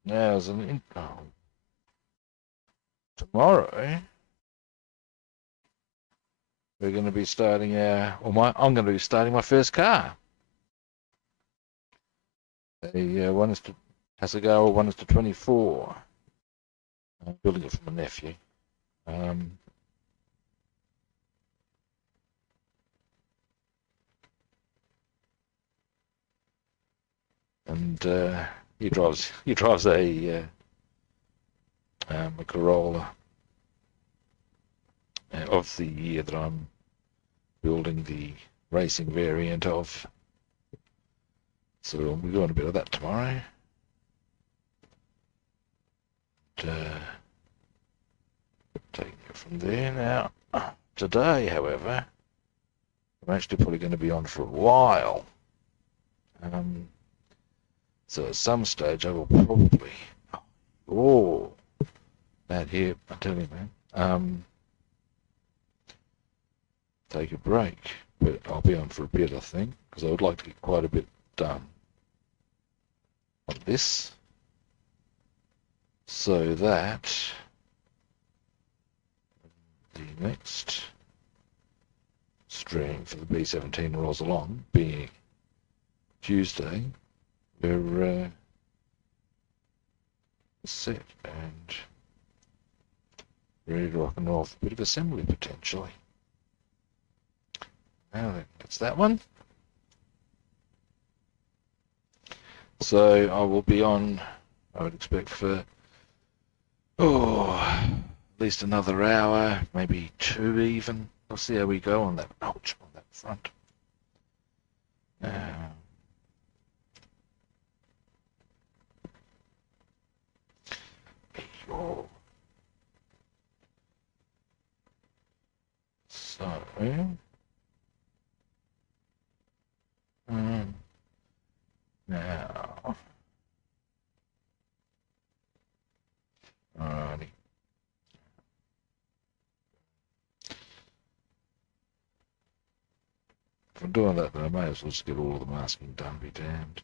Now as an tomorrow we're going to be starting I'm going to be starting my first car. One is to Hasegawa, one is to 24. I'm building it for my nephew. And he drives a Corolla of the year that I'm building the racing variant of. So we'll be doing a bit of that tomorrow. And, taking it from there now. Today, however, I'm actually probably going to be on for a while. So at some stage I will probably, that here, I tell you, man, take a break, but I'll be on for a bit, I think, because I would like to get quite a bit done on this, so that the next stream for the B-17 rolls along, being Tuesday, we're set and ready to rock and roll for a bit of assembly potentially. Now then, that's that one. So I will be on, I would expect, for at least another hour, maybe 2 even. We'll see how we go on that. Ouch, on that front. So, now, alrighty. If I'm doing that, then I may as well just get all of the masking done, be damned.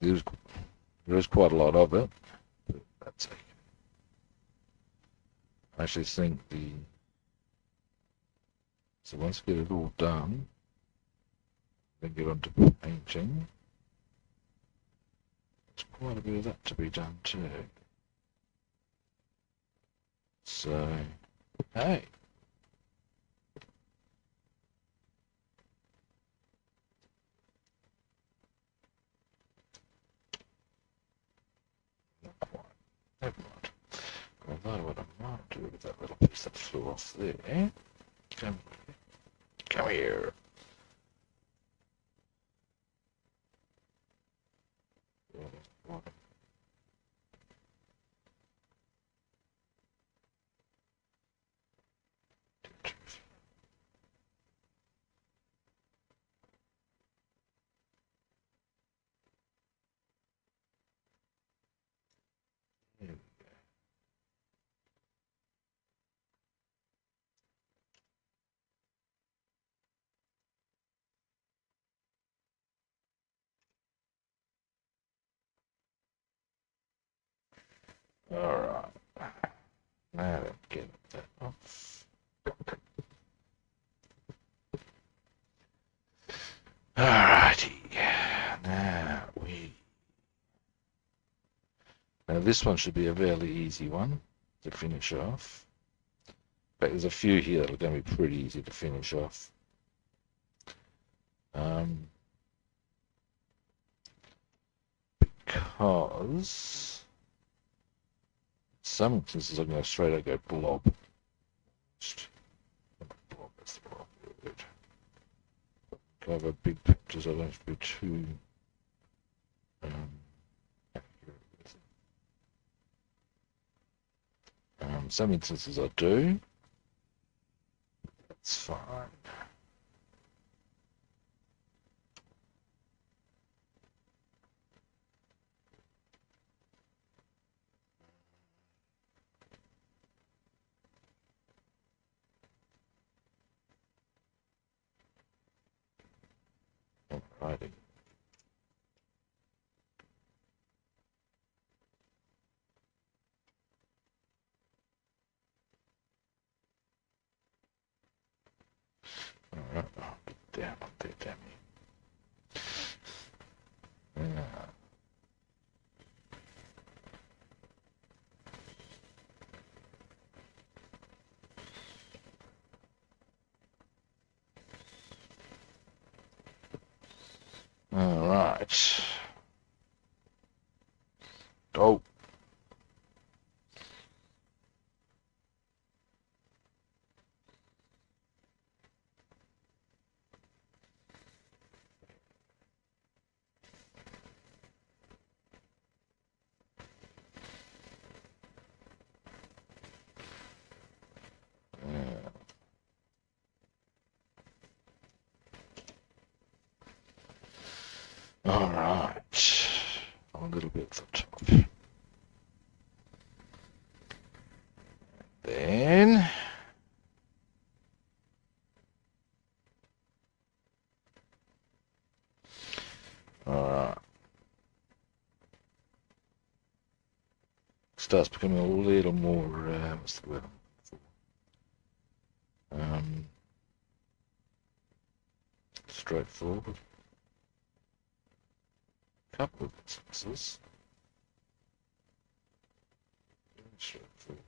There is quite a lot of it, but that's okay. I actually think so once I get it all done, then get on to painting. There's quite a bit of that to be done too. So, hey. Not quite. Never mind. Although what I might do with that little piece that flew off there, come here. Alright. Now let's get that off. Alrighty. Now this one should be a fairly easy one to finish off. In fact, there's a few here that are going to be pretty easy to finish off. Because in some instances I'm going to straight out go blob. Blob, that's the blob word. Cover big pictures, I don't have to be too some instances I do. That's fine. down up there, damn you. All right. Oh. All right. A little bit at the top. Then alright. Starts becoming a little more what's the word? Straightforward. Couple of instances. Straightforward.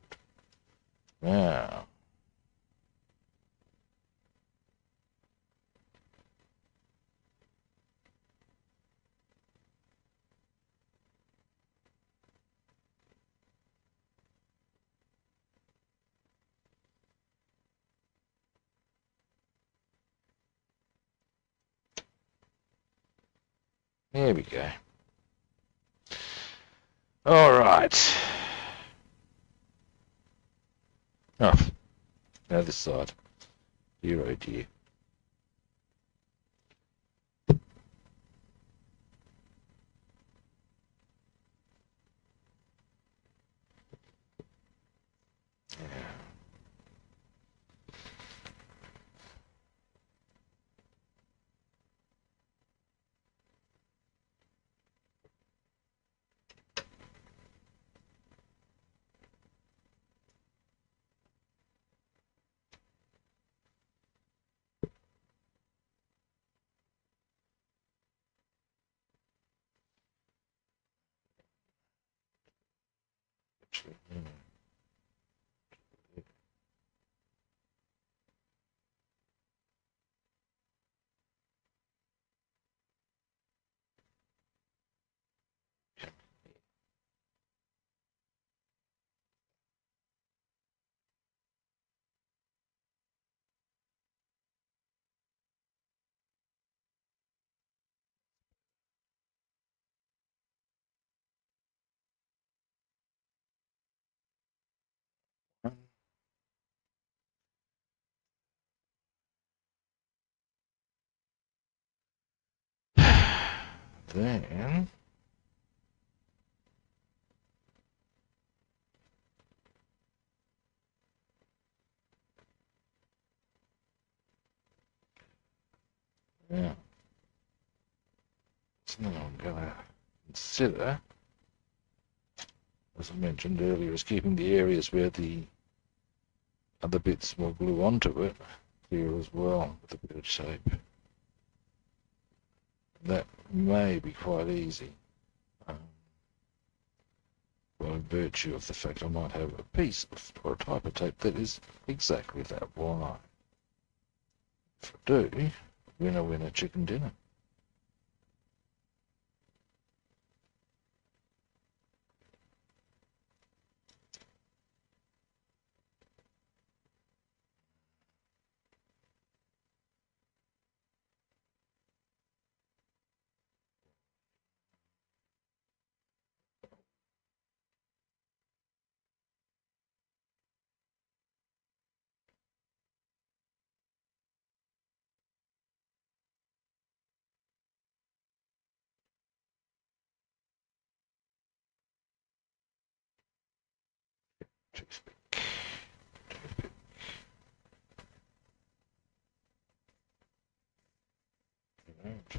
Now here we go. All right. Oh, now this side. Dear oh dear. Then yeah. Something I'm gonna consider, as I mentioned earlier, is keeping the areas where the other bits will glue onto it clear as well with a bit of tape. That may be quite easy. By virtue of the fact I might have a piece of, or a type of tape that is exactly that wide. If I do, winner winner chicken dinner.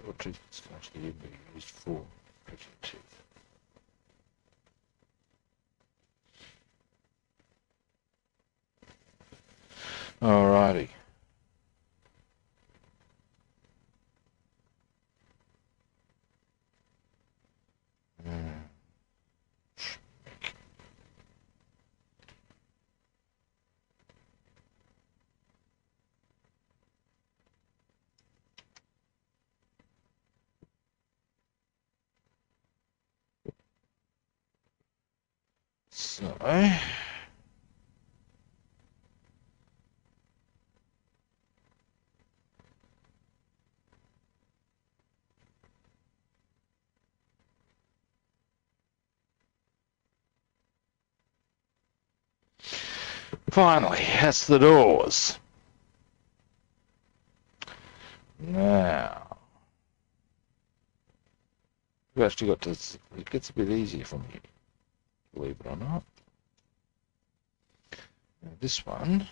What tooth is actually be used for picking teeth. Alrighty. So, finally, that's the doors. Now, we've actually got to, it gets a bit easier from here, believe it or not. Now, this one,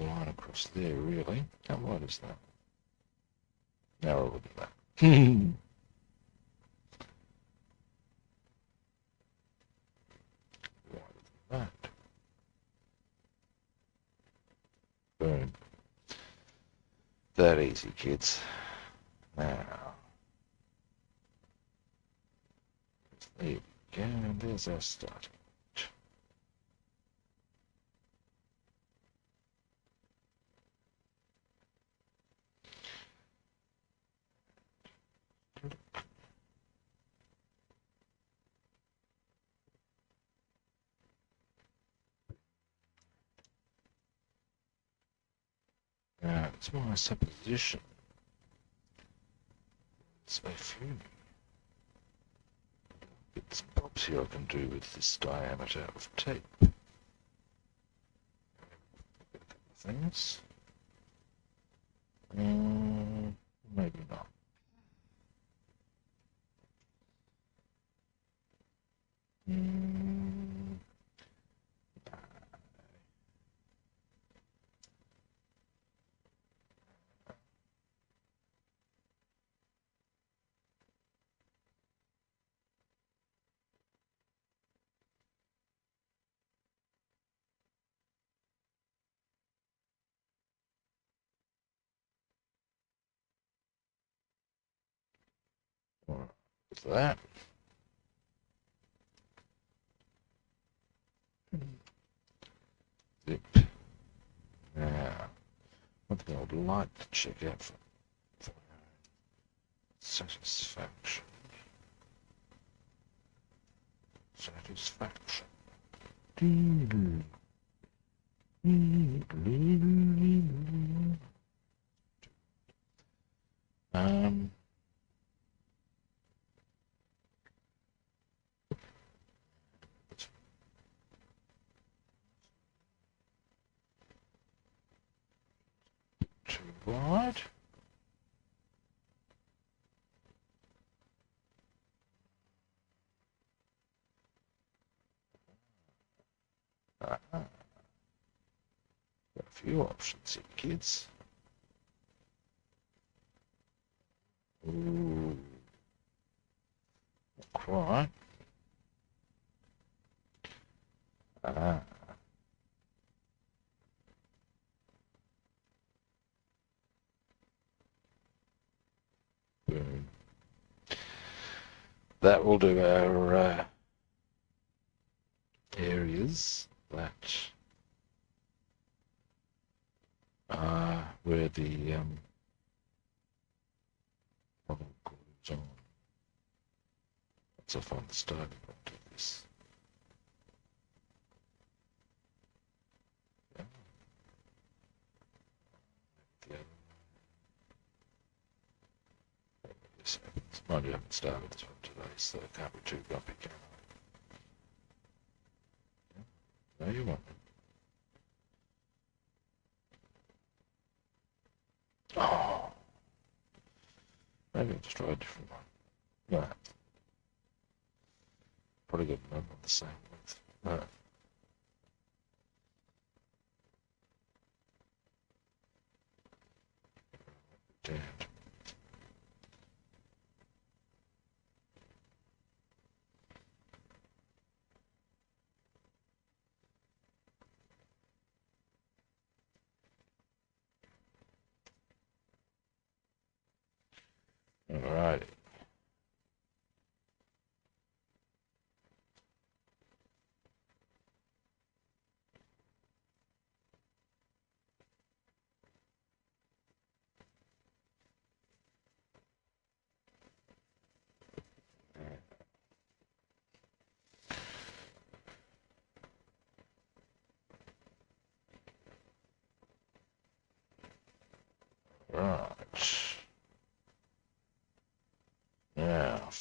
line across there, really. How wide is that? Now we'll look at that. Wider than that. Boom. That easy, kids. Now, there we go, and there's our starting. Now, it's my supposition. It's a few bits and bobs here I can do with this diameter of tape. Things. Maybe not. With that. Zip. Now, one thing I would like to check out for satisfaction. Satisfaction. Too wide. Got a few options here, kids. Ooh. Not quite. Boom. That will do our areas that where the bubble glues on. Once I find the starting point of this. Yeah. This happens. Mind you, I haven't started this one today, so I can't be too grumpy, can I? No, you won't. Oh, maybe I'll just try a different one. No. Probably got none on the same width. No. Damned. Alrighty.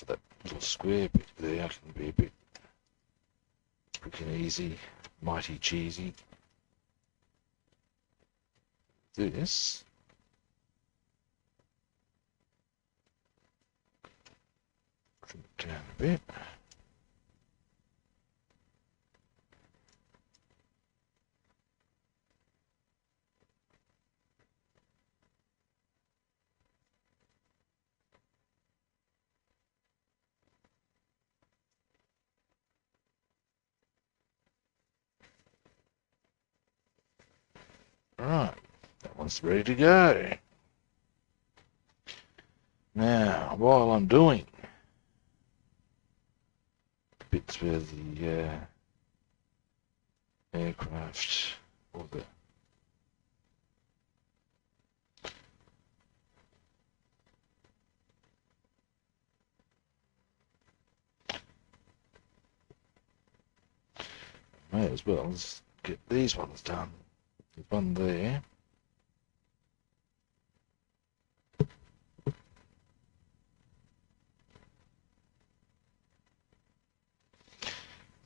for that little square bit there can be a bit freaking easy, mighty cheesy. This. Trim it down a bit. Right, that one's ready to go. Now, while I'm doing the bits where the aircraft or the may as well get these ones done. There's one there. There's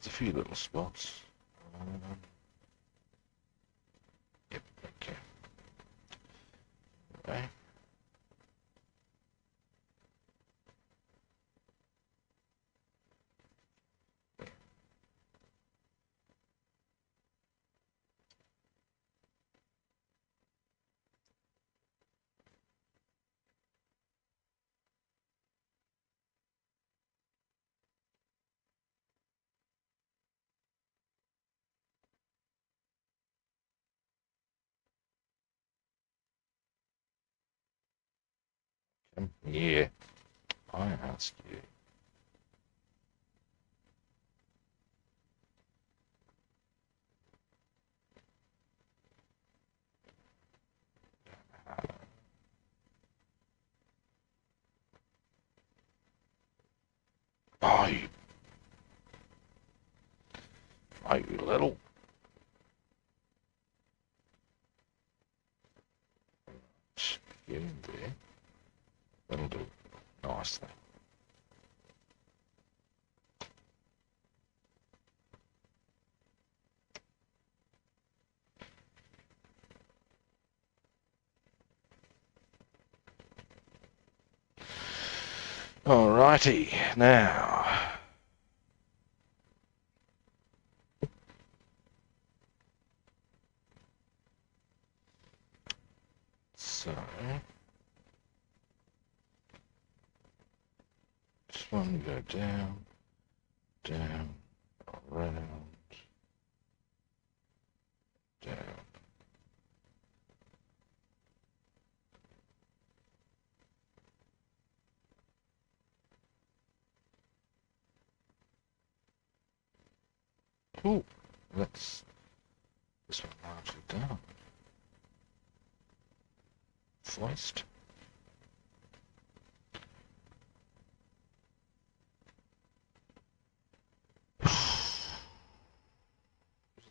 a few little spots. Yep, okay. Okay. Yeah, I ask you. Oh, you little. Get in there. That'll do nicely. Alrighty, now. So, this one go down, down, around, down. Ooh, that's this one largely done. Foist.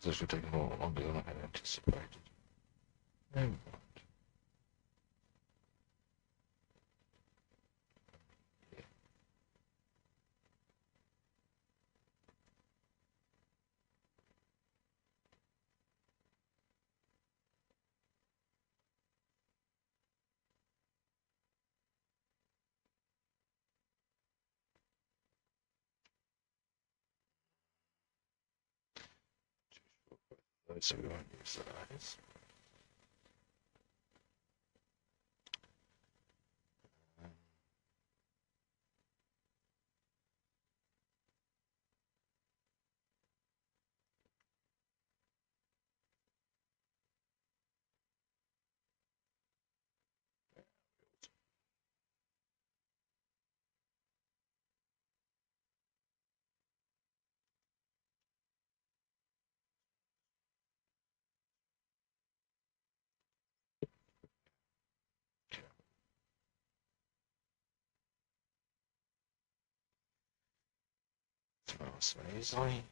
This will take a little longer than I had anticipated. Never mind. So we won't use those. Nice and easily.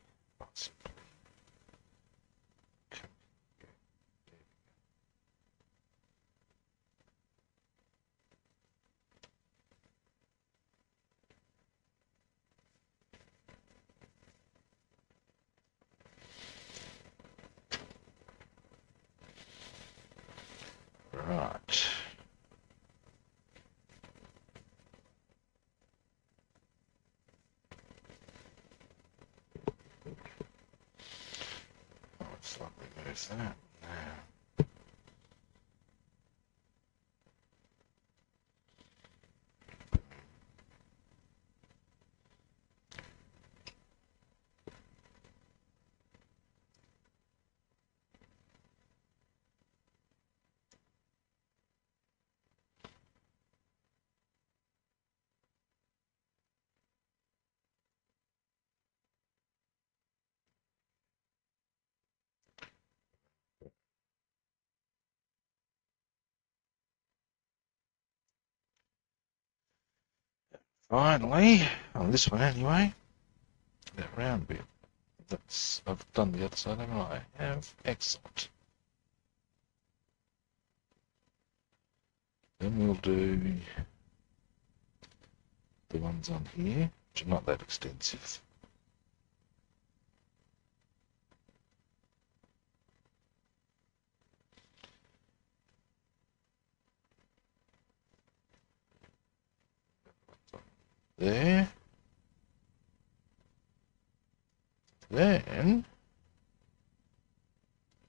Right. Oh, it's like remove that now. Finally, on this one anyway, that round bit. That's, I've done the other side, haven't I? I have. Excellent. Then we'll do the ones on here, which are not that extensive. There. Then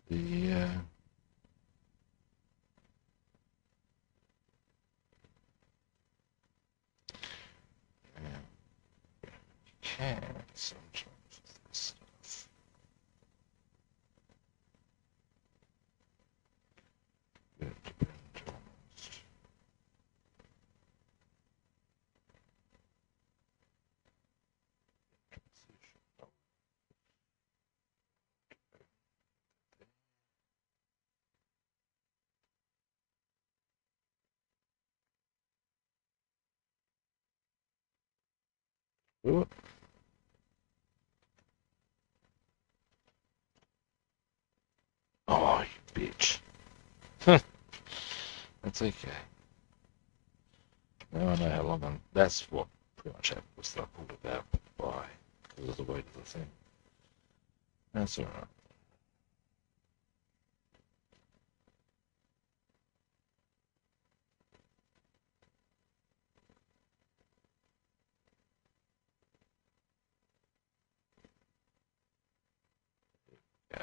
the okay, sometimes this stuff. Good almost. Ooh. Oh, you bitch. That's okay. Now I know how long I'm... That's what pretty much happened, was that I pulled it out by because of the weight of the thing. That's alright.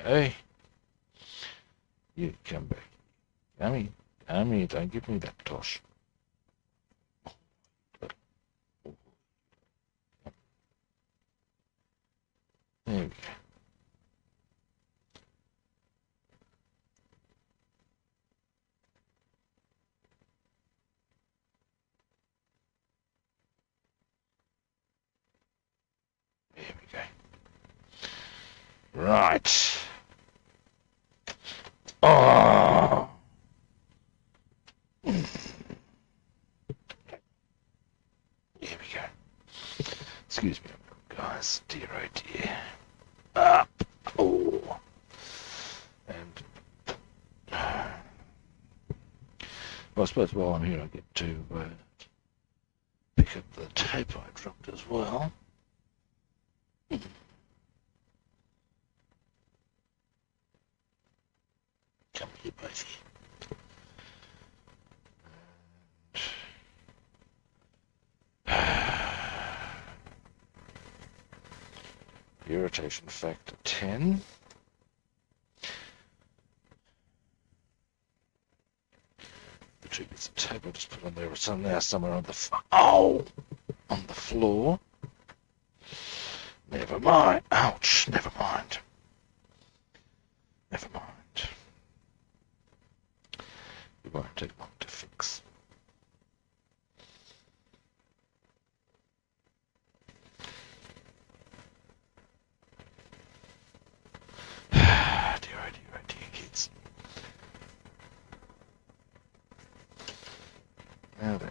Hey, you come back. Come here, don't give me that tosh. There we go. There we go. Right. Oh. There we go. Excuse me, guys. Dear, oh dear. Up. Oh. And well, I suppose while I'm here, I get to pick up the tape I dropped as well. Come here, both here. Irritation factor 10. The two bits of tape I just put on there are now somewhere on the on the floor. Never mind. Ouch. Never mind. Never mind. It won't take long to fix. Dear, oh dear, kids. Now then.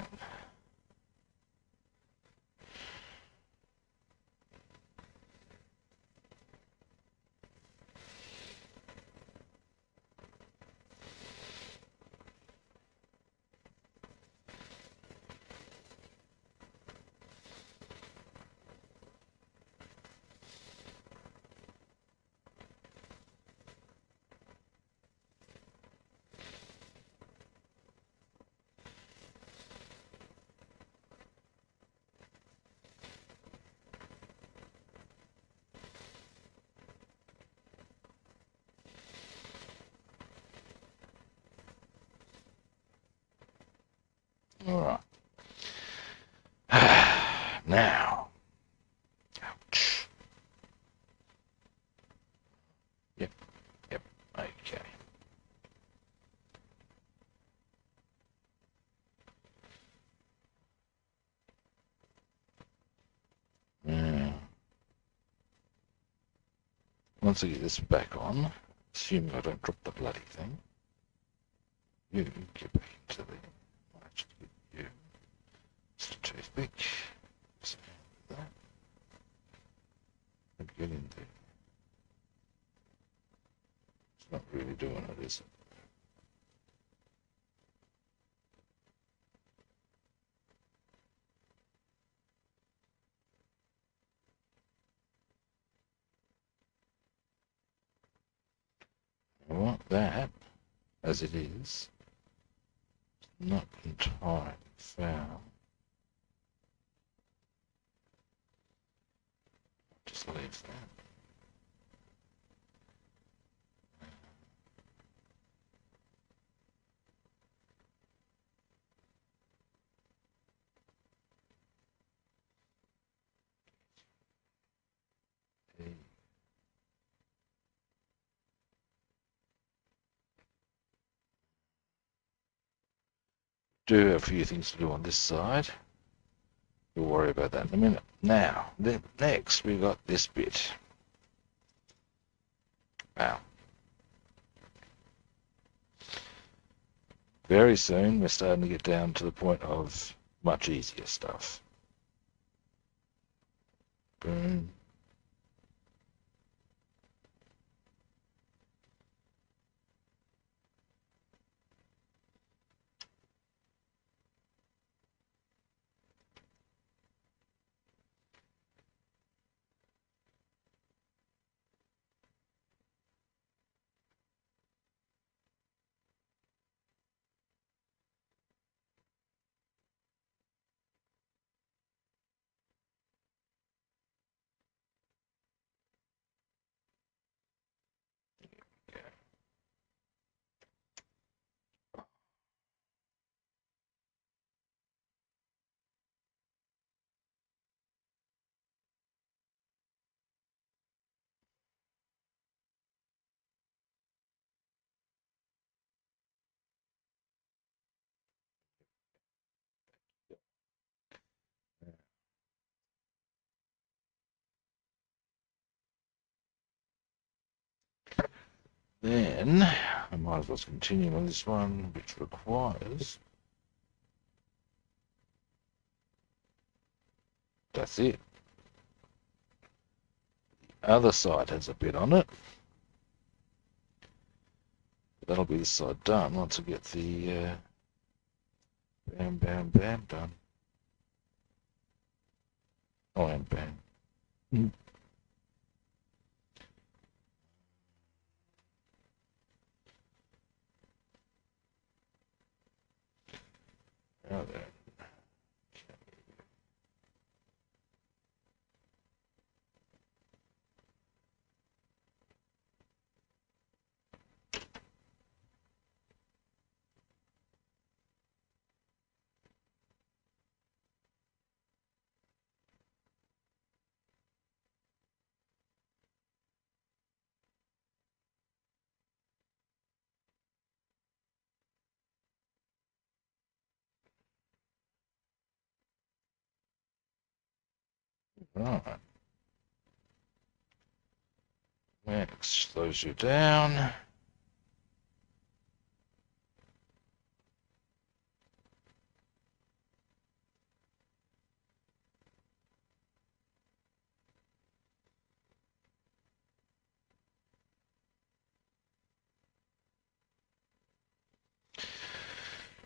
once I get this back on, assuming I don't drop the bloody thing, you get back into the... I'll actually get you. Just a toothpick. Just that. And get in there. It's not really doing it, is it? I want that, as it is, not entirely foul. Just leave that. Do have a few things to do on this side. We'll worry about that in a minute. Now, next we got this bit. Wow. Very soon we're starting to get down to the point of much easier stuff. Boom. Then I might as well continue on this one, which requires... That's it. The other side has a bit on it. That'll be the side done once I get the bam, bam, bam done. Oh, and bam. Now then. Right. Next, slows you down.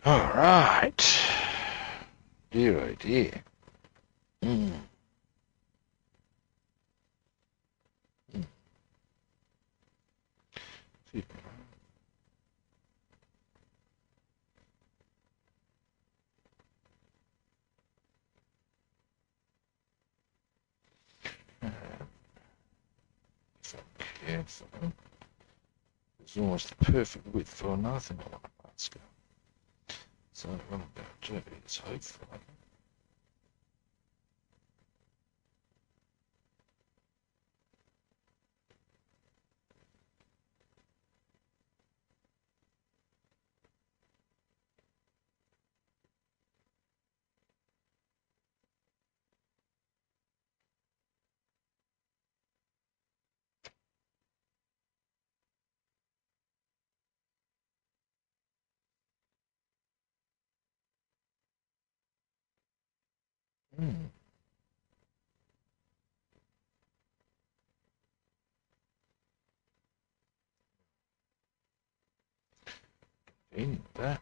All right. Dear, oh dear. Mm. Careful. It's almost the perfect width for another thing I want to mask. So what I'm going to do is hopefully Hmm. In that.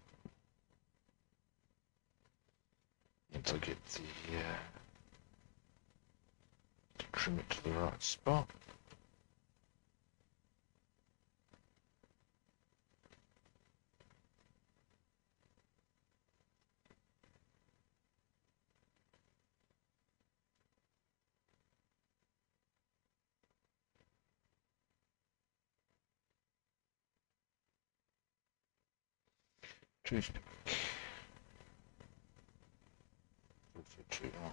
Need to get the trim it to the right spot. Toothpick. Too long.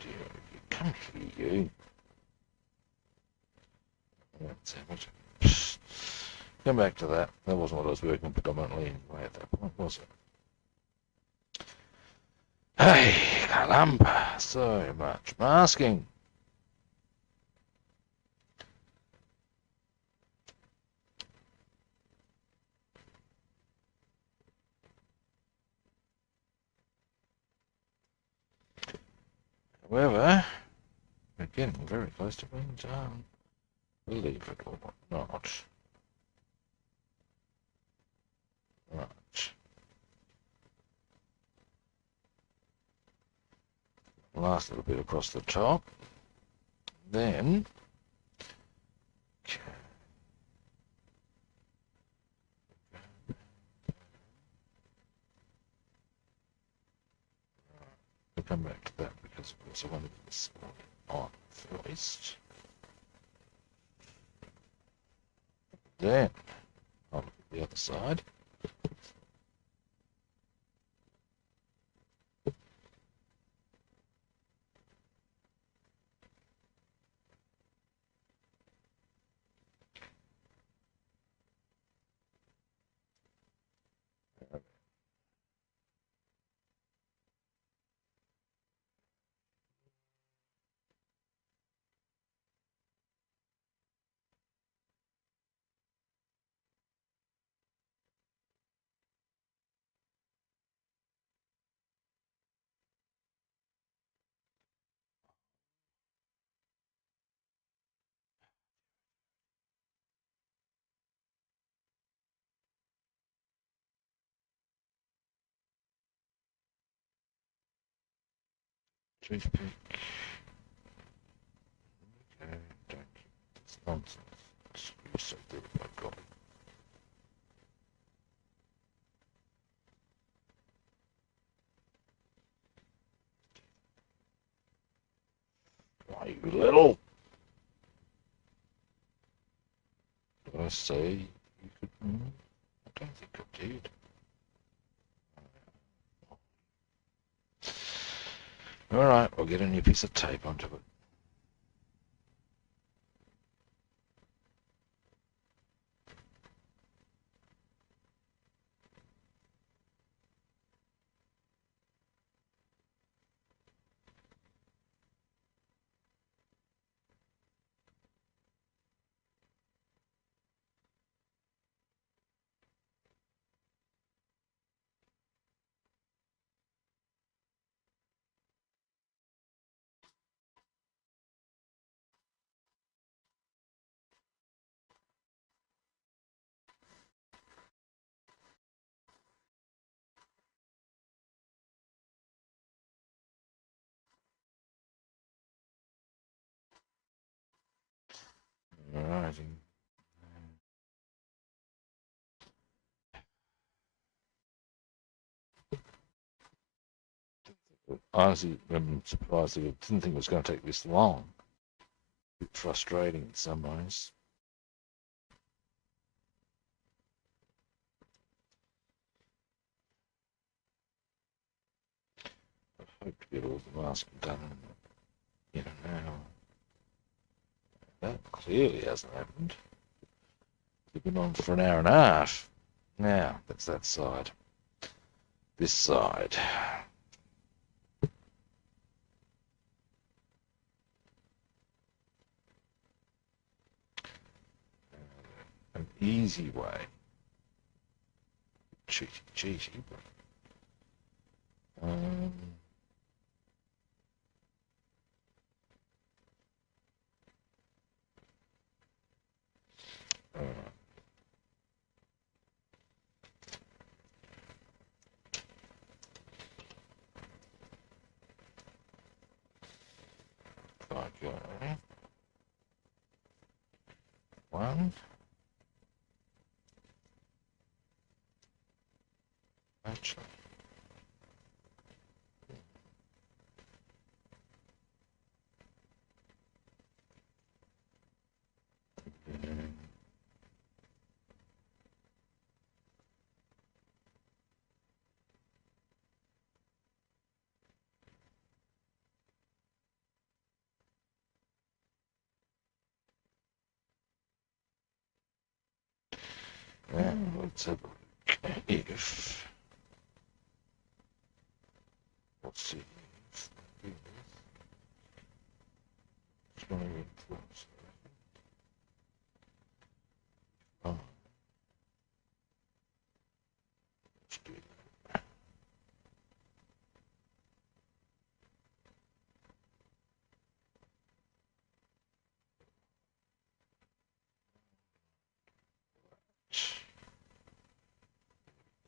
Dear, you come here, you. That's how much. Come back to that. That wasn't what I was working predominantly anyway at that point, was it? Hey, caramba, so much masking. However, we're getting very close to being done. Believe it or not. Right. Last little bit across the top. Then we'll come back to that because we also want to get this on first. Then I'll look at the other side. Toothpick. Okay, don't it's nonsense. Screw so good if I got it. Why, you little? Did I say you could move? I don't think I did. Alright, we'll get a new piece of tape onto it. Alright. Honestly, I'm surprised I didn't think it was going to take this long. A bit frustrating in some ways. I hope to get all the masking done in an hour. That clearly hasn't happened. We've been on for an hour and a half. Now, that's that side. This side. Okay. easy way. Cheaty. Okay. One. Actually. And let's have a look if, let's see, it's going to influence. Oh, let's do that.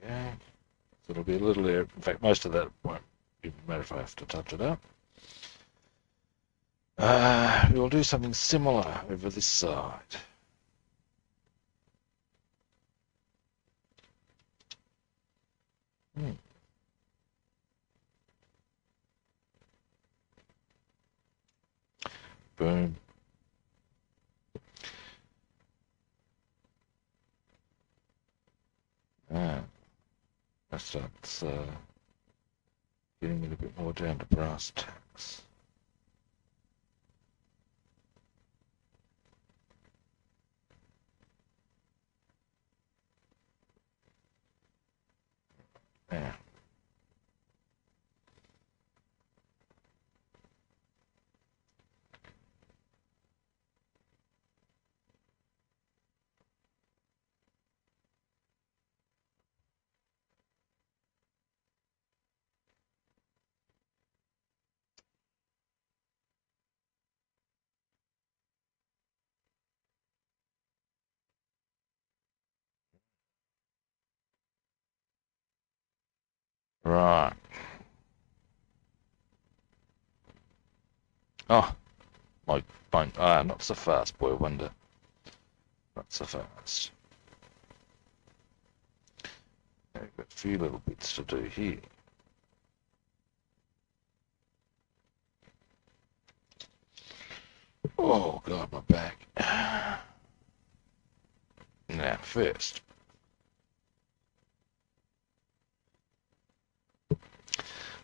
Yeah, so it'll be a little air. In fact, most of that won't even matter if I have to touch it up. We'll do something similar over this side. Boom. That starts getting it a bit more down to brass tacks. Now, right. Oh, my phone. Not so fast, boy wonder. Not so fast. We've got a few little bits to do here. Oh, God, my back. Now, first,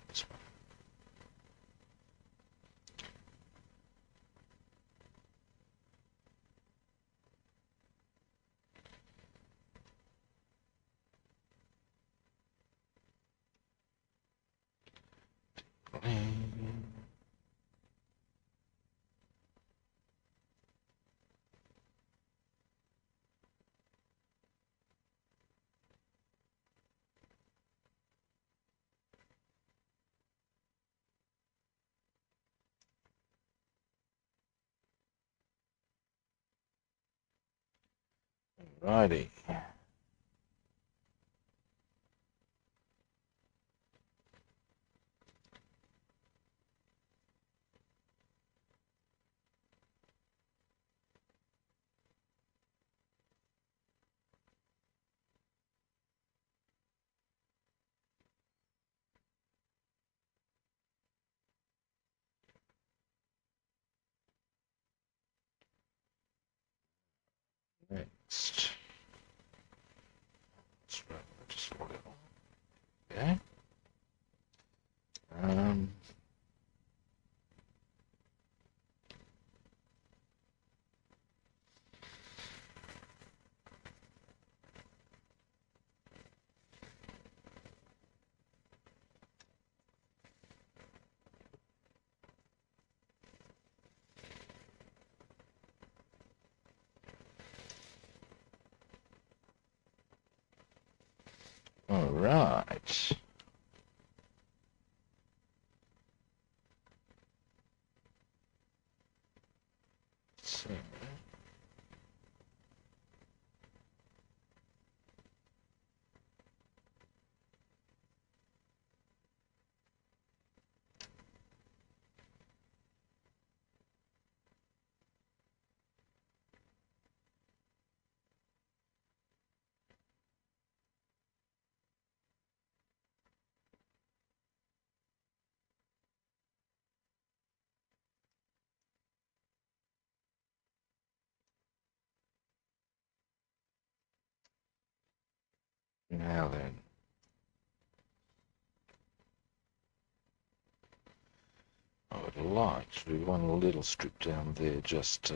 this one. Righty. Next. That's right. Just hold it on. Okay. All right. So. Now then. I would like to do one little strip down there just to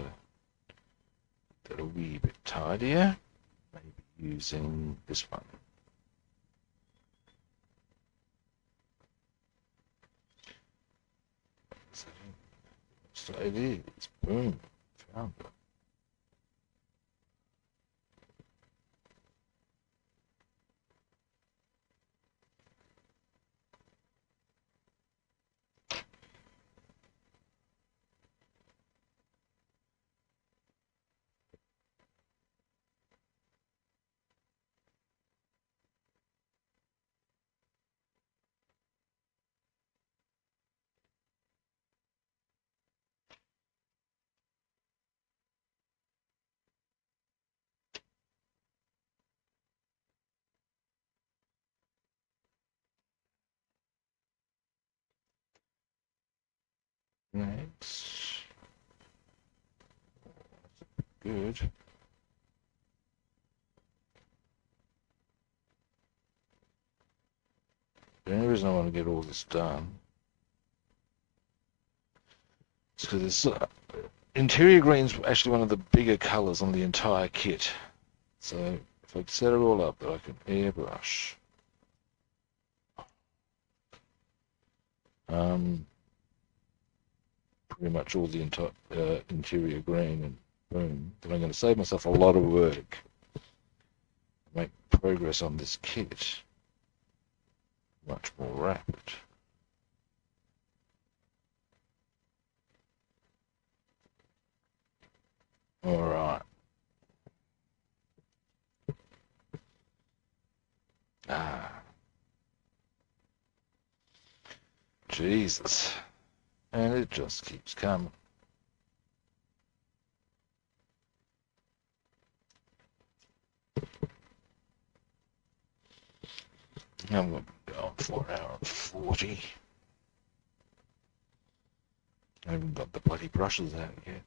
get a wee bit tidier. Maybe using this one. So it is. Boom. Found it. Next. Good. The only reason I want to get all this done is because it's interior green's actually one of the bigger colours on the entire kit. So if I set it all up that I can airbrush. Pretty much all the entire interior green, and boom, then I'm going to save myself a lot of work, make progress on this kit much more rapid. All right. Jesus. And it just keeps coming. I'm going to go on for an hour and 40. I haven't got the bloody brushes out yet.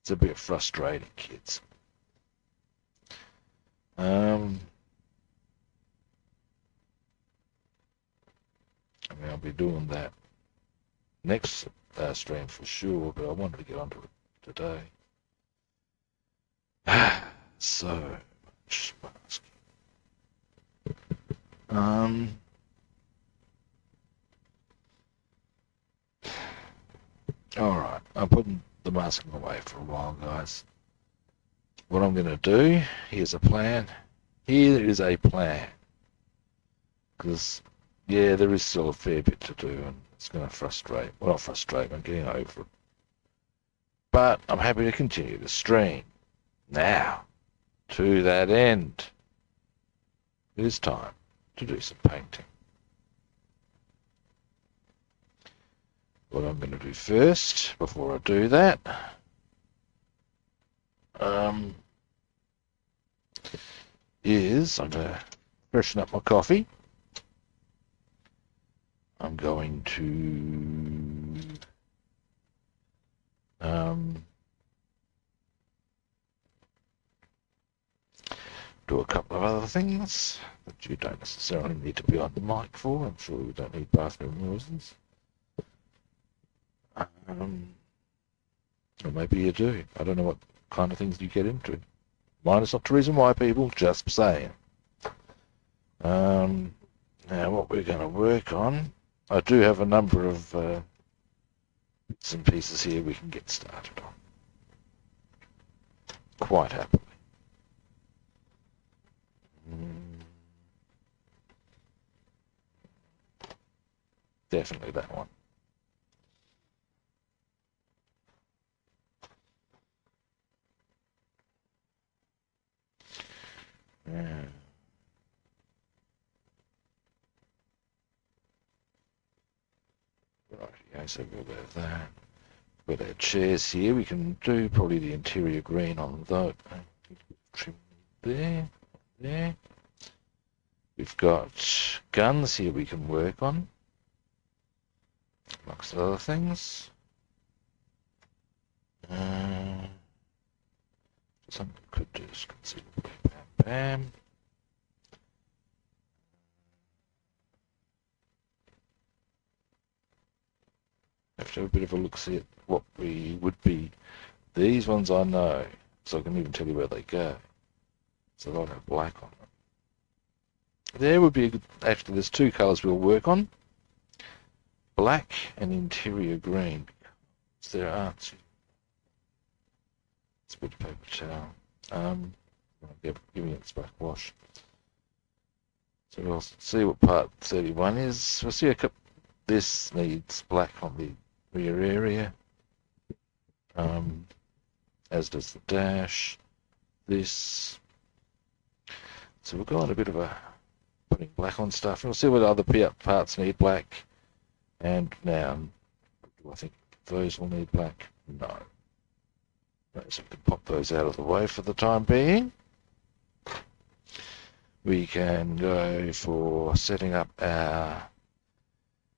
It's a bit frustrating, kids. I mean, I'll be doing that next stream for sure, but I wanted to get onto it today. So much masking. Alright, I'm putting the masking away for a while, guys. What I'm going to do, here's a plan. Here is a plan. Because, yeah, there is still a fair bit to do, and it's going to frustrate. Well, not frustrate, I'm getting over it. But I'm happy to continue the stream. Now, to that end, it is time to do some painting. What I'm going to do first, before I do that, is I'm going to freshen up my coffee. I'm going to do a couple of other things that you don't necessarily need to be on the mic for. I'm sure you don't need bathroom noises. Or maybe you do. I don't know what kind of things you get into. Mine is not the reason why, people, just saying. Now what we're going to work on, I do have a number of bits and pieces here we can get started on. Quite happily. Definitely that one. Yeah. Right, yeah, so we'll go with that. With our chairs here, we can do probably the interior green on those. Trim there, there. We've got guns here we can work on, amongst other things. Something we could do is conceivably bam bam. Have to have a bit of a look see at what we would be. These ones I know, so I can even tell you where they go. So they'll have black on them. There would be a good, actually there's two colours we'll work on. Black and interior green. There are two. It's a bit of paper towel. Give me its black wash. So we'll see what part 31 is. We'll see a couple. This needs black on the rear area, as does the dash. This. So we'll go on a bit of a putting black on stuff. And we'll see what other parts need black. And now, do I think those will need black? No. So we can pop those out of the way for the time being. We can go for setting up our.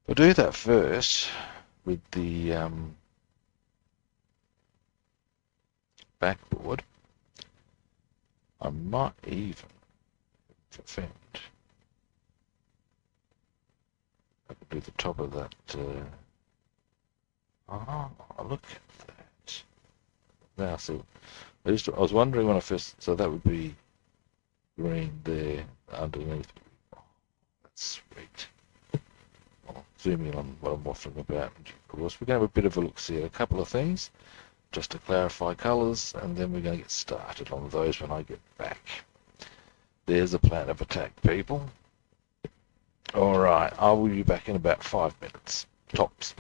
We'll do that first with the backboard. I might even defend. I could do the top of that. Oh, look at that. Now, so I was wondering when I first. So that would be green there underneath. Oh, that's sweet. I'll zoom in on what I'm waffling about. Of course, we're going to have a bit of a look see at a couple of things just to clarify colours, and then we're going to get started on those when I get back. There's a plan of attack, people. All right, I will be back in about 5 minutes, tops.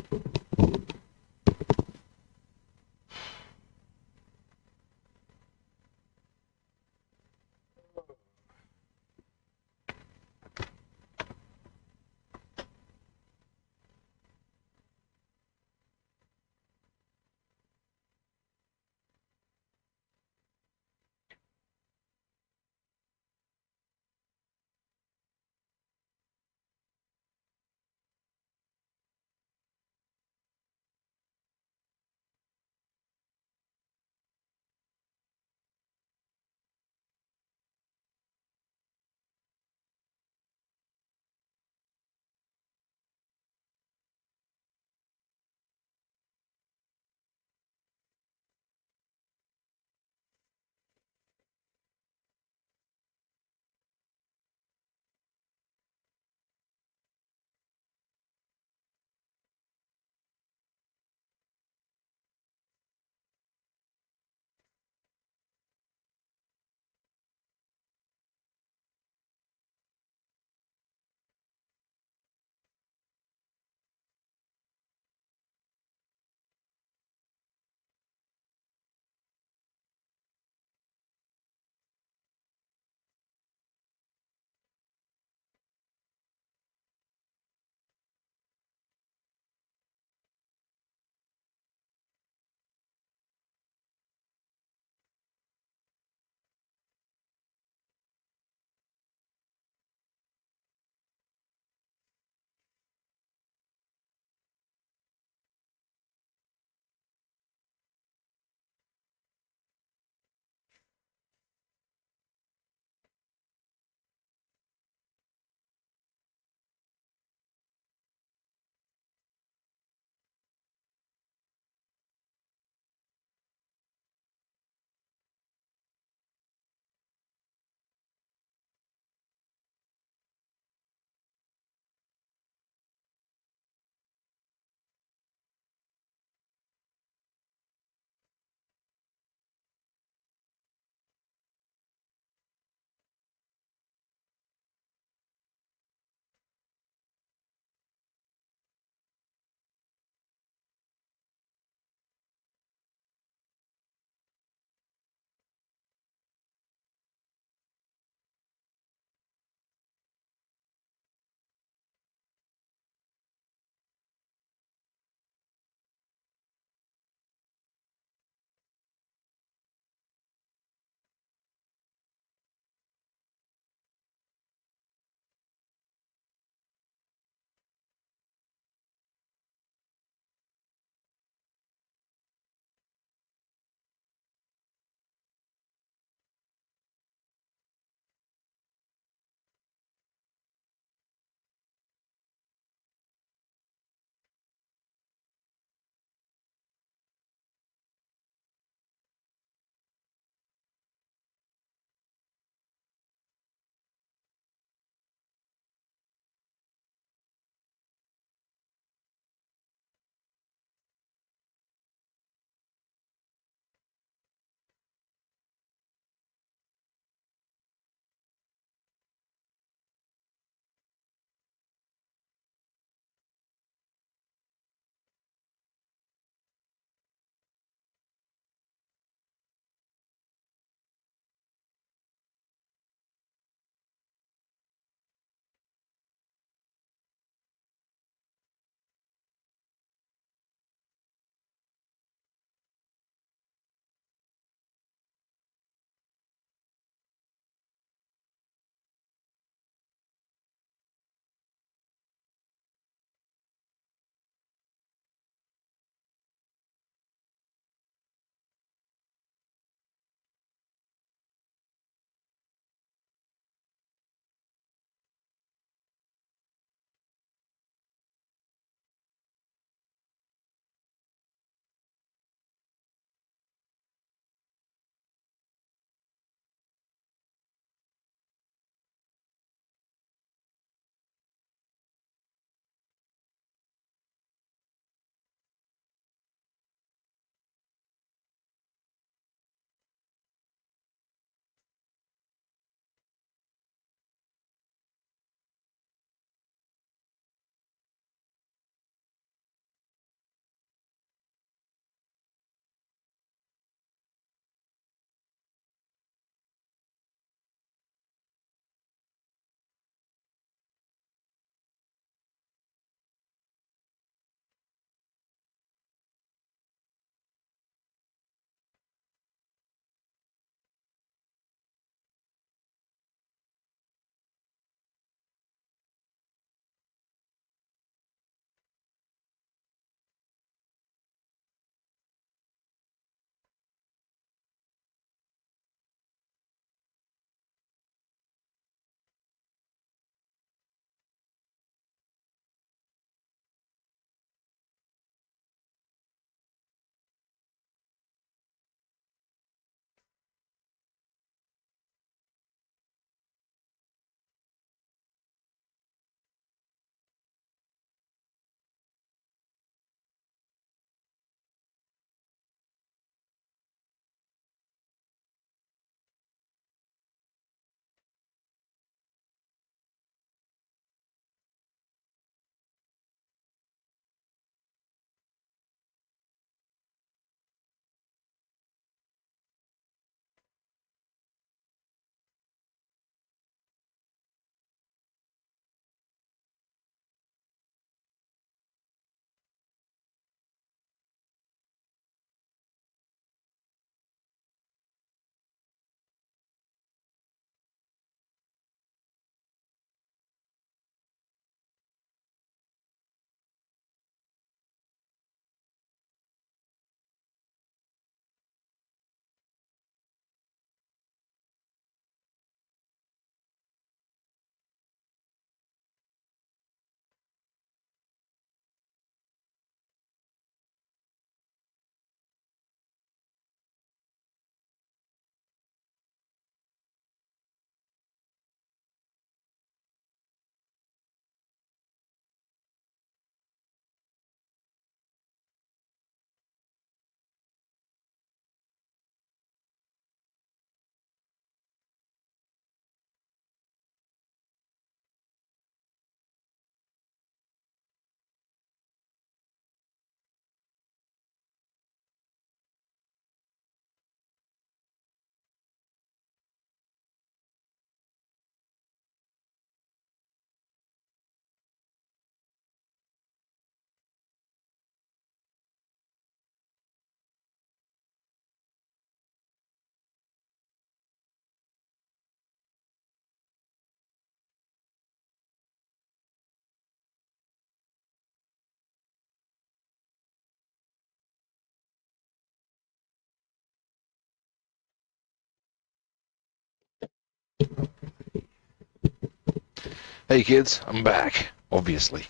Hey kids, I'm back, obviously.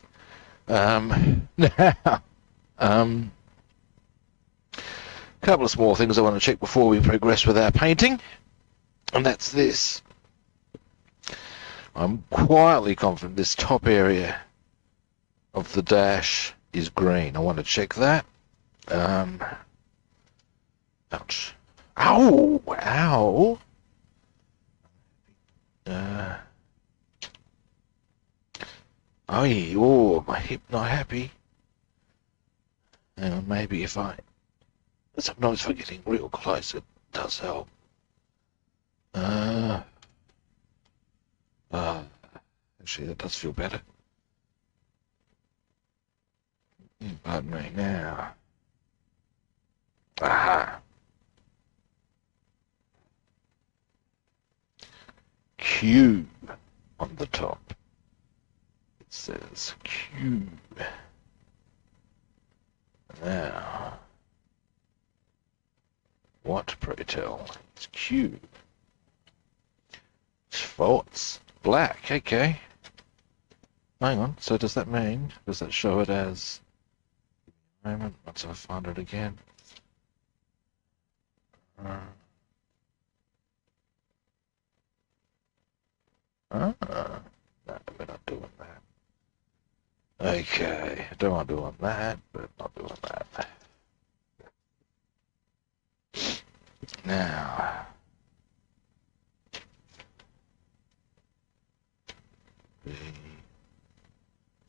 Now, um, a couple of small things I want to check before we progress with our painting, and that's this. I'm quietly confident this top area of the dash is green. I want to check that. Ouch. Ow! Ow! Oh, my hip not happy. And maybe if I... Sometimes if I'm getting real close, it does help. Actually, that does feel better. Pardon me now. Aha! Q on the top. It says Q. Now, what, pray tell, is Q? False. Black, okay. Hang on, so does that mean, does that show it as... moment, once I find it again. No, we're not doing that. Okay, I don't want doing that, but not doing that. Now,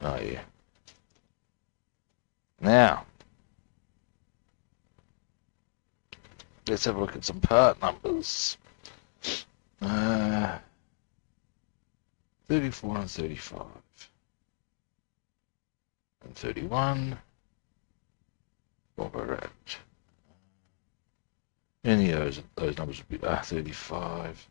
oh yeah. Now, let's have a look at some part numbers. 34 and 35. And 31. What we're at. Any of those numbers would be 35.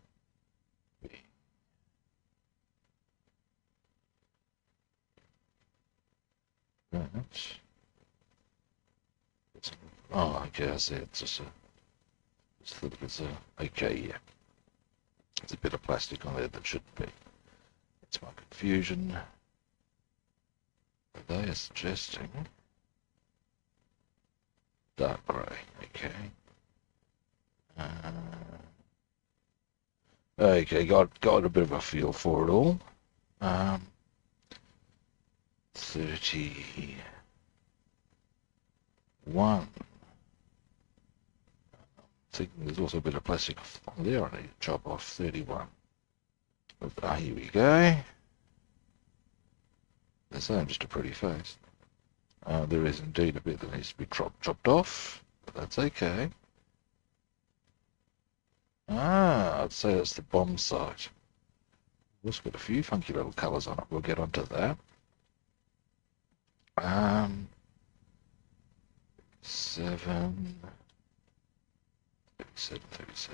Oh, okay, I see. It's just a little bit okay, yeah. There's a bit of plastic on there that shouldn't be. It's my confusion. They are suggesting dark grey, okay. Okay, got a bit of a feel for it all. 31. Thinking there's also a bit of plastic on there. I need to chop off 31. But, here we go. That's just a pretty face. There is indeed a bit that needs to be chopped off, but that's okay. I'd say that's the bomb sight. It's got a few funky little colours on it. We'll get onto that. 37. Just give us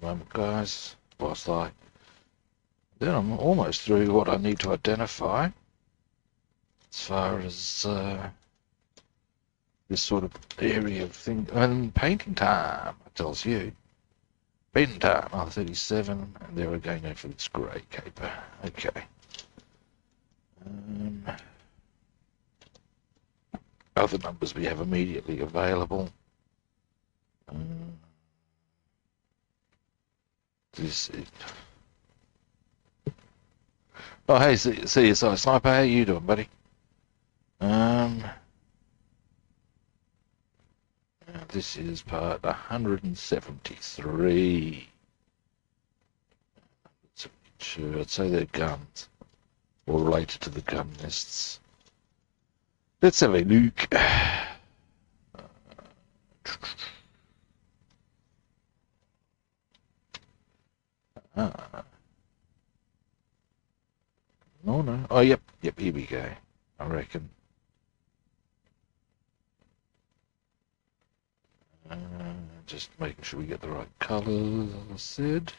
a moment, guys, whilst then I'm almost through what I need to identify as far as this sort of area of thing. And painting time, it tells you. Painting time, 37, and there we're going for this grey caper. Okay. Other numbers we have immediately available. This is... Oh, hey, CSI Sniper, how you doing, buddy? This is part 173. Sure, I'd say they're guns, or related to the gun nests. Let's have a look. Oh no. Oh, yep, here we go. I reckon. Just making sure we get the right colours, as I said.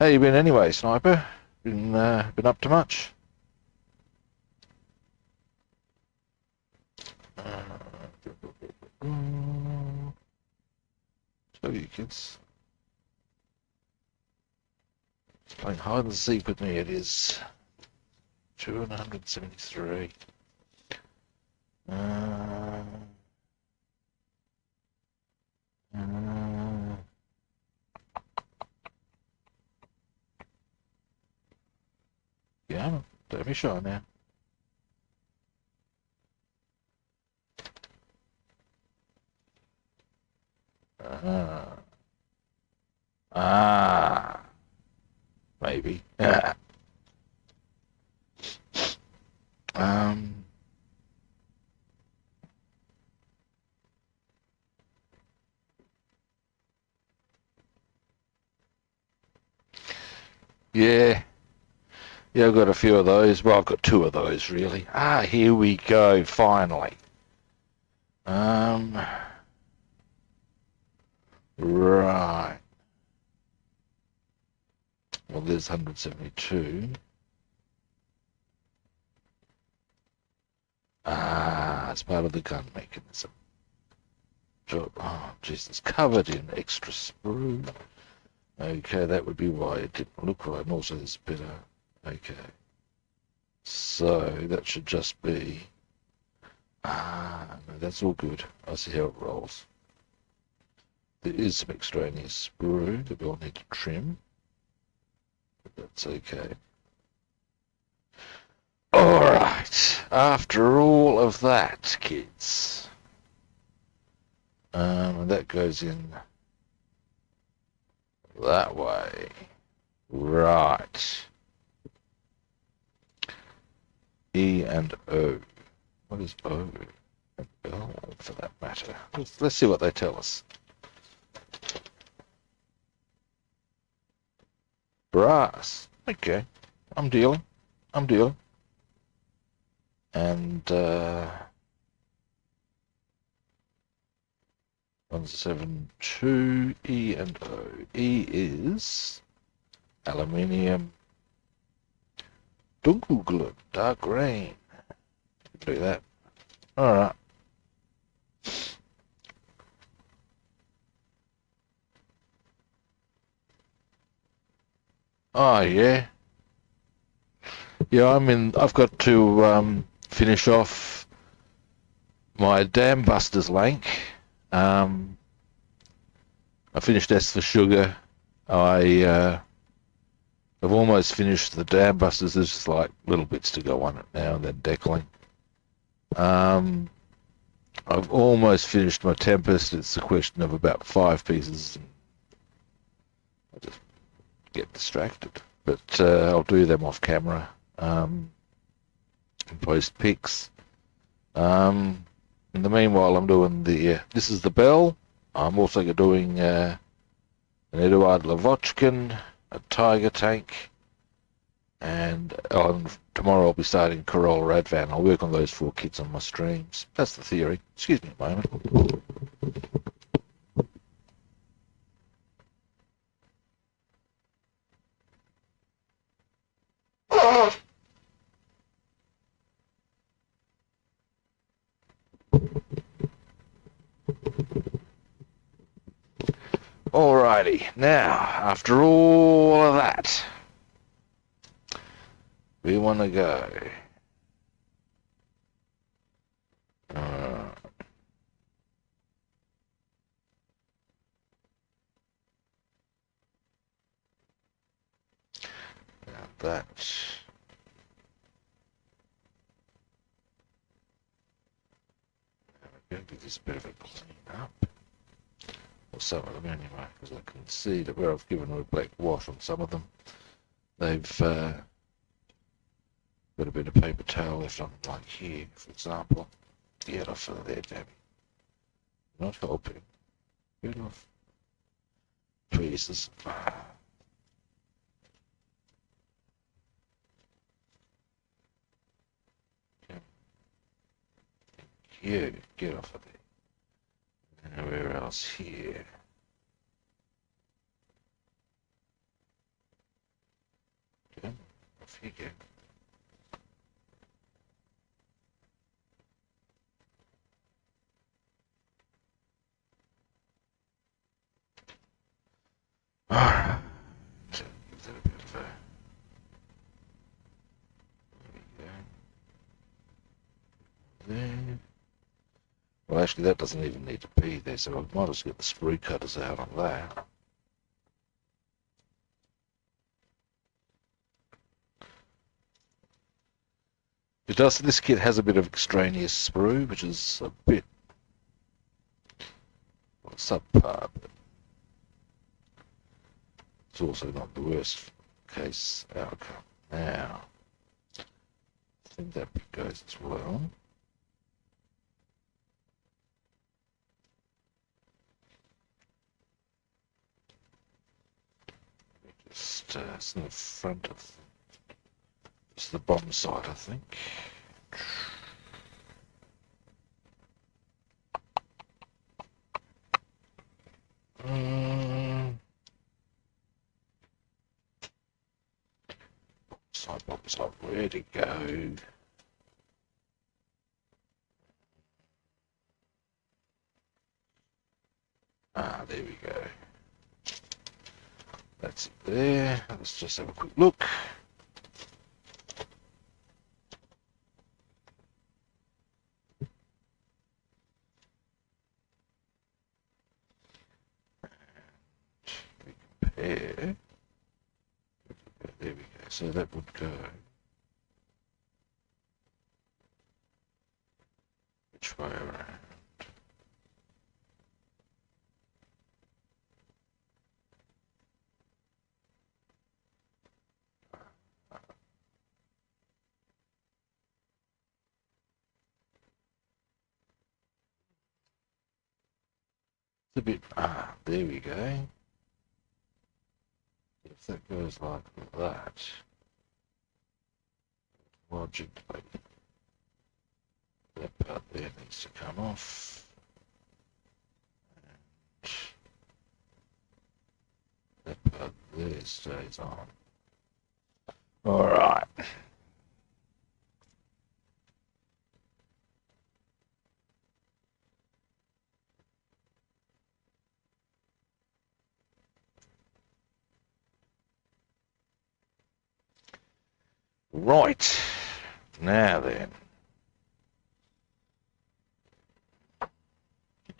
How you been anyway, Sniper? Been up to much? kids. It's playing hide and seek with me, it is. 273. Uh, yeah, don't be shy now. Maybe. um, yeah. Yeah, I've got a few of those. Well, I've got two of those, really. Here we go, finally. Right. Well, there's 172. It's part of the gun mechanism. Oh, jeez, it's covered in extra sprue. Okay, that would be why it didn't look right. And also there's a bit of... Okay. So, that should just be... no, that's all good. I see how it rolls. There is some extraneous sprue that we'll need to trim. But that's okay. Alright, after all of that, kids. And that goes in that way. Right. E and O. What is O? And L, for that matter. Let's see what they tell us. Brass. Okay. I'm dealing. And 172 E and O. E is aluminium. Dunkelglut, dark green. Do that. Alright. Oh yeah. Yeah, I've got to finish off my Dam Busters Lank. I finished S for Sugar. I've almost finished the Dam Busters. There's just like little bits to go on it now and then deckling. I've almost finished my Tempest. It's a question of about 5 pieces. I just get distracted. But I'll do them off camera. Post pics. In the meanwhile, I'm doing this is the Belle. I'm also doing an Eduard Lavochkin, a Tiger Tank, and tomorrow I'll be starting Corolla Radvan. I'll work on those 4 kits on my streams. That's the theory. Excuse me a moment. Alrighty, now, after all of that, we want to go. Now that. We're going to do this bit of a clean up. Or some of them anyway, because I can see that where I've given a black wash on some of them, they've got a bit of paper towel left on them, like here, for example. Get off of there, Debbie. Not helping. Get off. Pieces. You get off of there. And where else here? Okay. Off you go. Well, actually, that doesn't even need to be there, so I might as well get the sprue cutters out on that. It does. This kit has a bit of extraneous sprue, which is a bit subpar, but it's also not the worst case outcome. Now, I think that bit goes as well. Just it's in the front of it's the bottom side, I think. Bottom side, where'd it go? Ah, there we go. That's it there. Let's just have a quick look. Compare. There we go. So that would go. Which way around? It's a bit. Ah, there we go. If that goes like that, logically, that part there needs to come off. And that part there stays on. All right. Right. Now then.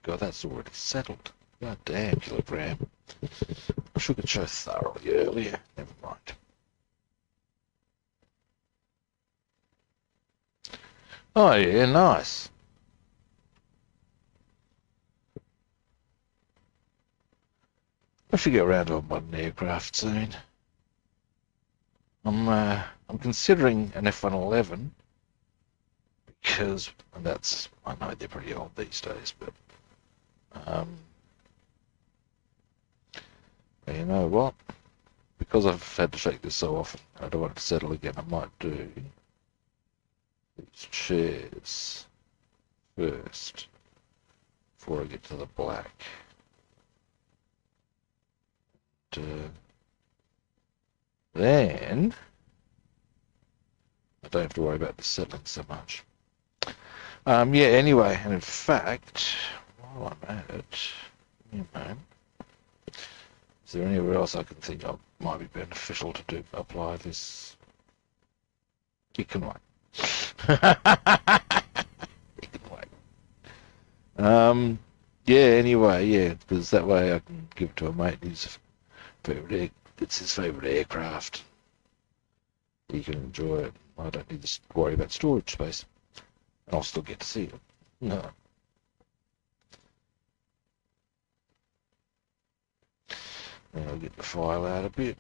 God, that's already settled. God damn, kilogram. I should have chose thoroughly earlier. Never mind. Oh yeah, nice. I should get around to a modern aircraft soon. I'm considering an F-111 because that's, I know they're pretty old these days, but you know what? Because I've had to shake this so often, I don't want it to settle again. I might do these chairs first before I get to the black. Then I don't have to worry about the settling so much. Yeah, anyway, and in fact, while I'm at it, you know, is there anywhere else I can think of might be beneficial to do apply this? You can wait. You can wait. Yeah, anyway, yeah, because that way I can give it to a mate who's favorite. It's his favorite aircraft. He can enjoy it. I don't need to worry about storage space. And I'll still get to see it. No. And I'll get the file out a bit.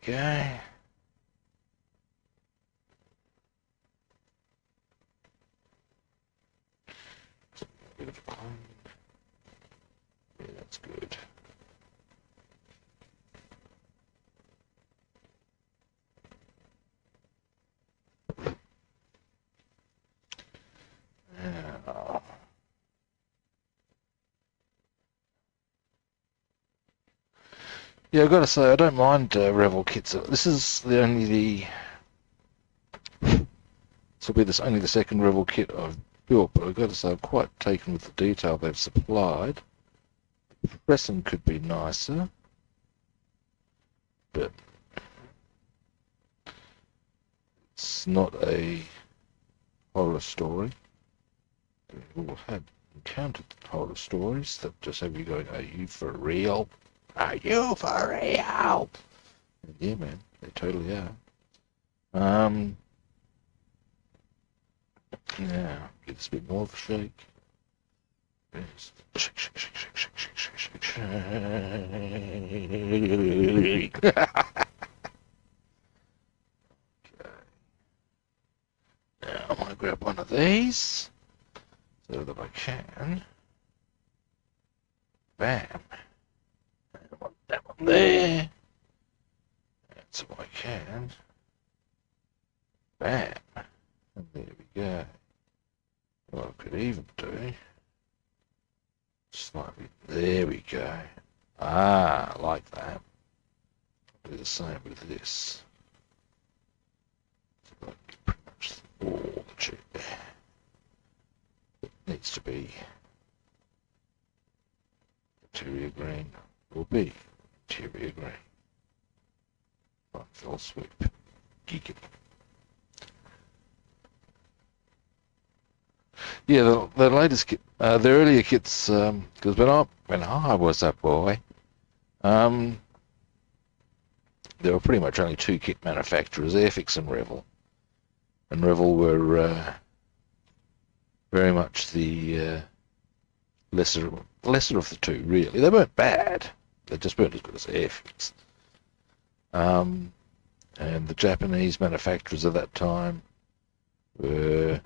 Okay. Bit of a clean. Yeah, that's good. Yeah, I've got to say, I don't mind Revell kits. This is this will be only the second Revell kit I've built, but I've got to say, I'm quite taken with the detail they've supplied. The pressing could be nicer, but it's not a horror story. We've all had encountered horror stories that just have you going, "Are you for real? Are you for real?" And yeah, man, they totally are. Yeah, give this a bit more of a shake. Yes. Shake, shake, shake, shake, shake, shake, shake, shake, shake. Now I'm gonna grab one of these so that I can. Bam. And that one there. And so I can. Bam. And there we go. What I could even do. Slightly. There we go. Ah, I like that. Do the same with this. So pretty much all the chip needs to be interior green. Will be interior green. One fell swoop. Geek it. Yeah, the latest kit, the earlier kits, because when I was a boy, there were pretty much only two kit manufacturers, Airfix and Revell. And Revell were very much the lesser of the two, really. They weren't bad. They just weren't as good as Airfix. And the Japanese manufacturers at that time were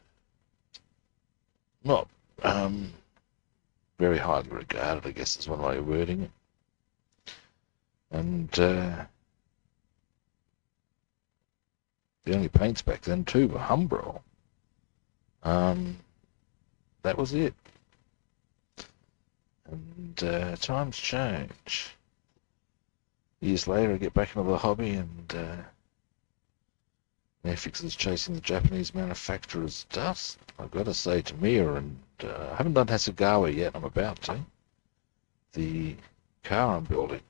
not very highly regarded, I guess is one way of wording it. And the only paints back then too were Humbrol. That was it. And times change. Years later, I get back into the hobby, and Airfix is chasing the Japanese manufacturer's dust. I've got to say, Tamiya, and I haven't done Hasegawa yet. I'm about to. The car I'm building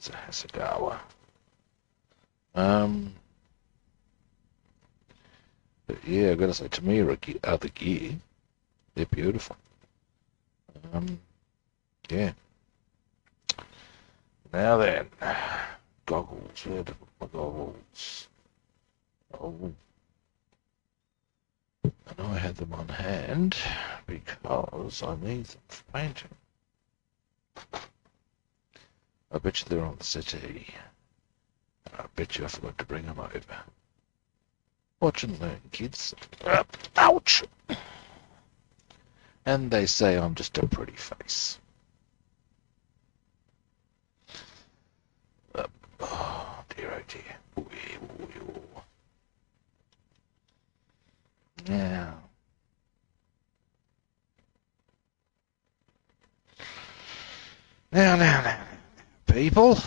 is a Hasegawa. But yeah, I've got to say, Tamiya are the gear. They're beautiful. Yeah. Now then, goggles. Where did my goggles? Oh, I know I had them on hand because I need them for painting. I bet you they're on the settee. I bet you I forgot to bring them over. Watch and learn, kids. Ouch! And they say I'm just a pretty face. Oh dear, oh dear. Now. Now, people.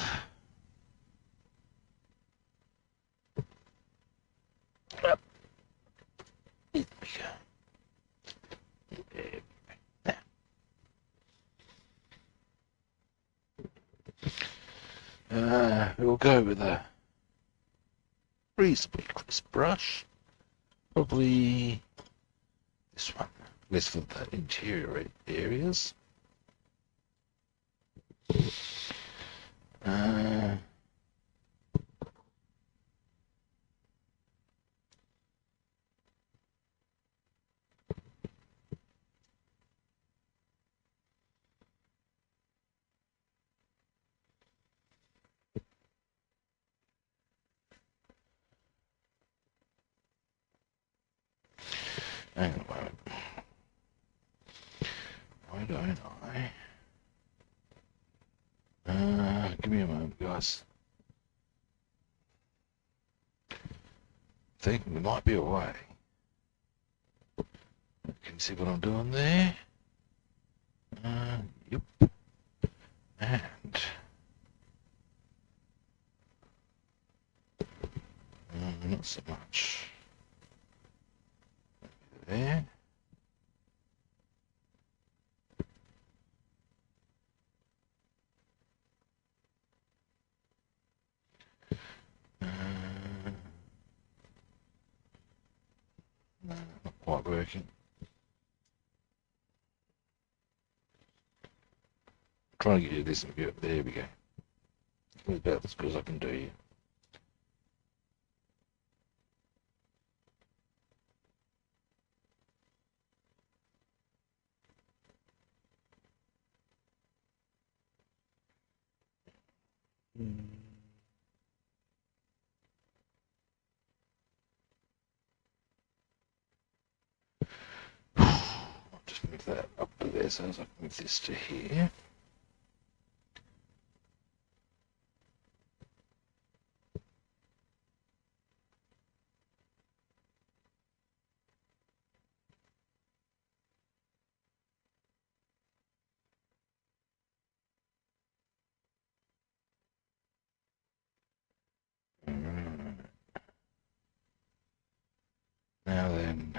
Up. Here we go. There. Now. We'll go with a reasonably crisp brush. Probably this one. Less for the interior areas. Hang on a moment. Why don't I? Give me a moment, guys. I think there might be a way. Can you see what I'm doing there? Yep. And so much. There. No, not quite working. Trying to get you this and go. There we go. About as good as I can do you. I'll just move that up to there so as I can move this to here. Now then.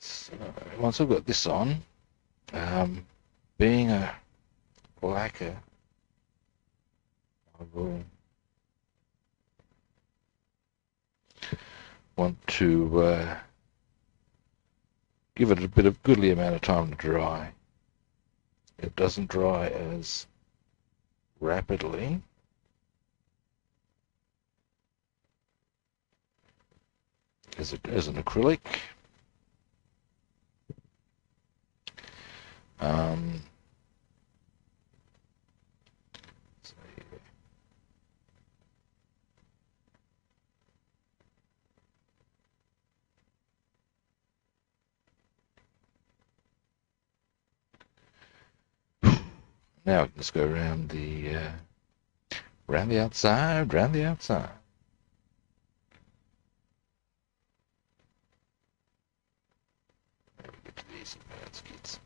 So once I've got this on, being a lacquer, I will want to give it a bit of goodly amount of time to dry. It doesn't dry as rapidly as an acrylic. Now we can just go around the outside, round the outside. There we get to the easy parts, kids.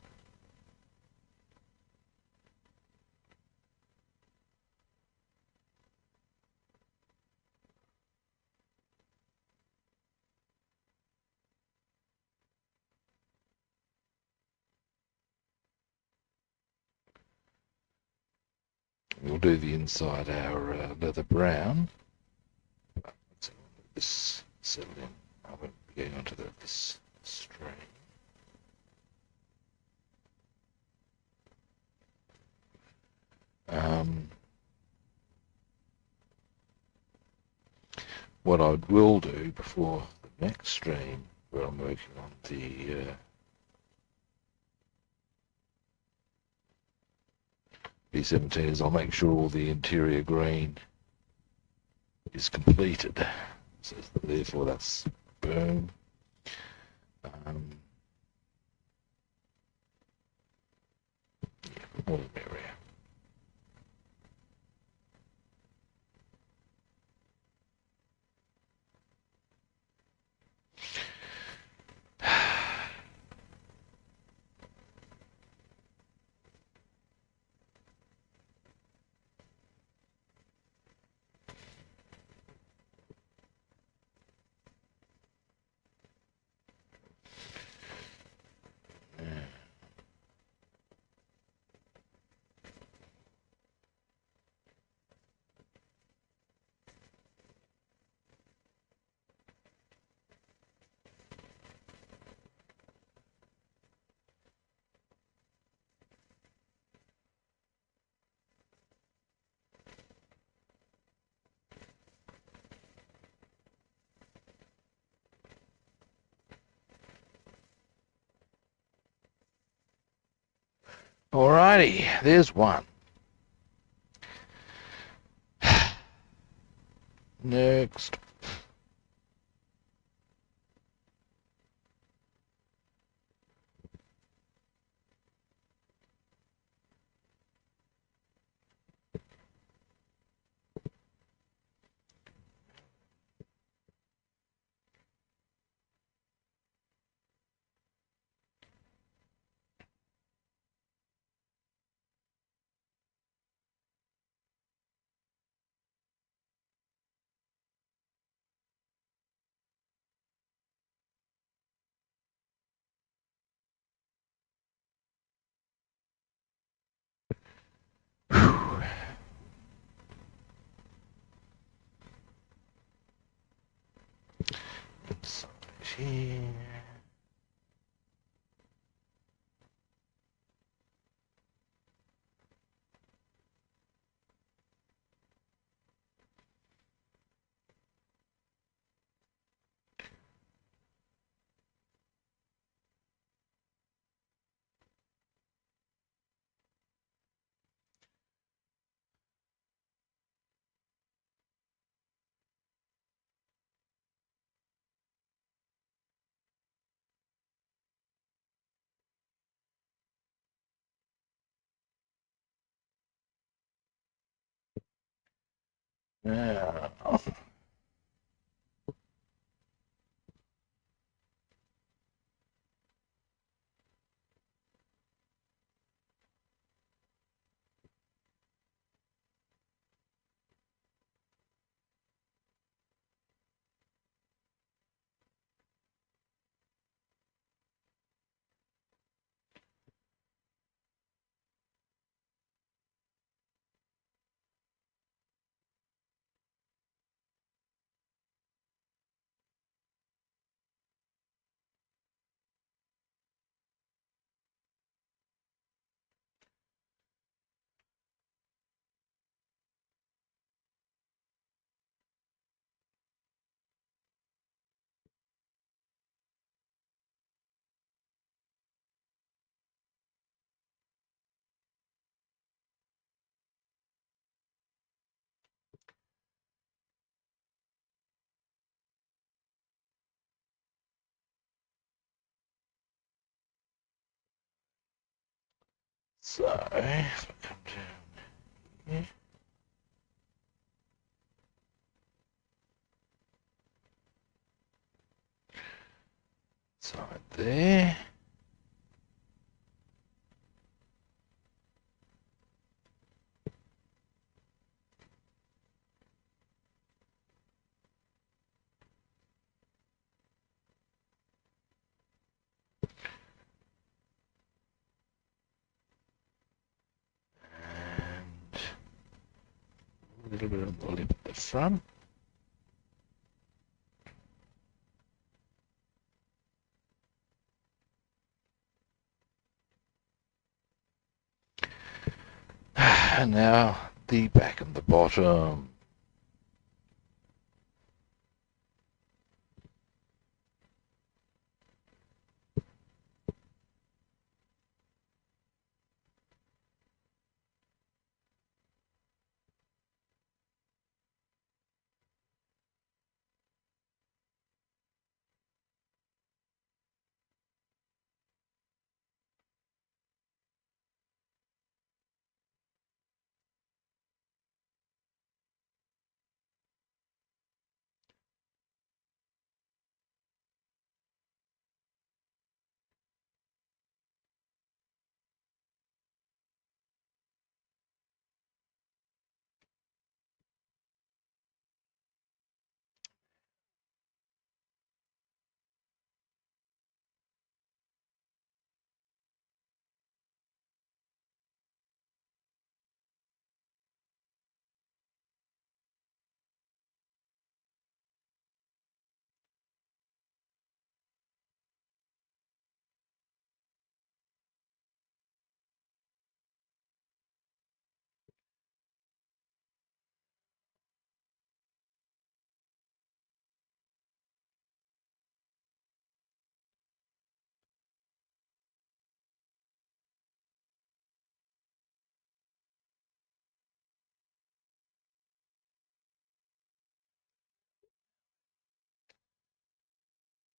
We'll do the inside our leather brown. But let's let this settle in. I won't be going onto this stream. What I will do before the next stream, where I'm working on the B-17, is I'll make sure all the interior green is completed. So therefore that's boom. More the merrier. Alrighty, there's one. Next. Inside here. Now, so if I come down here, side there. And a little bit of the lip at the front. And now the back and the bottom.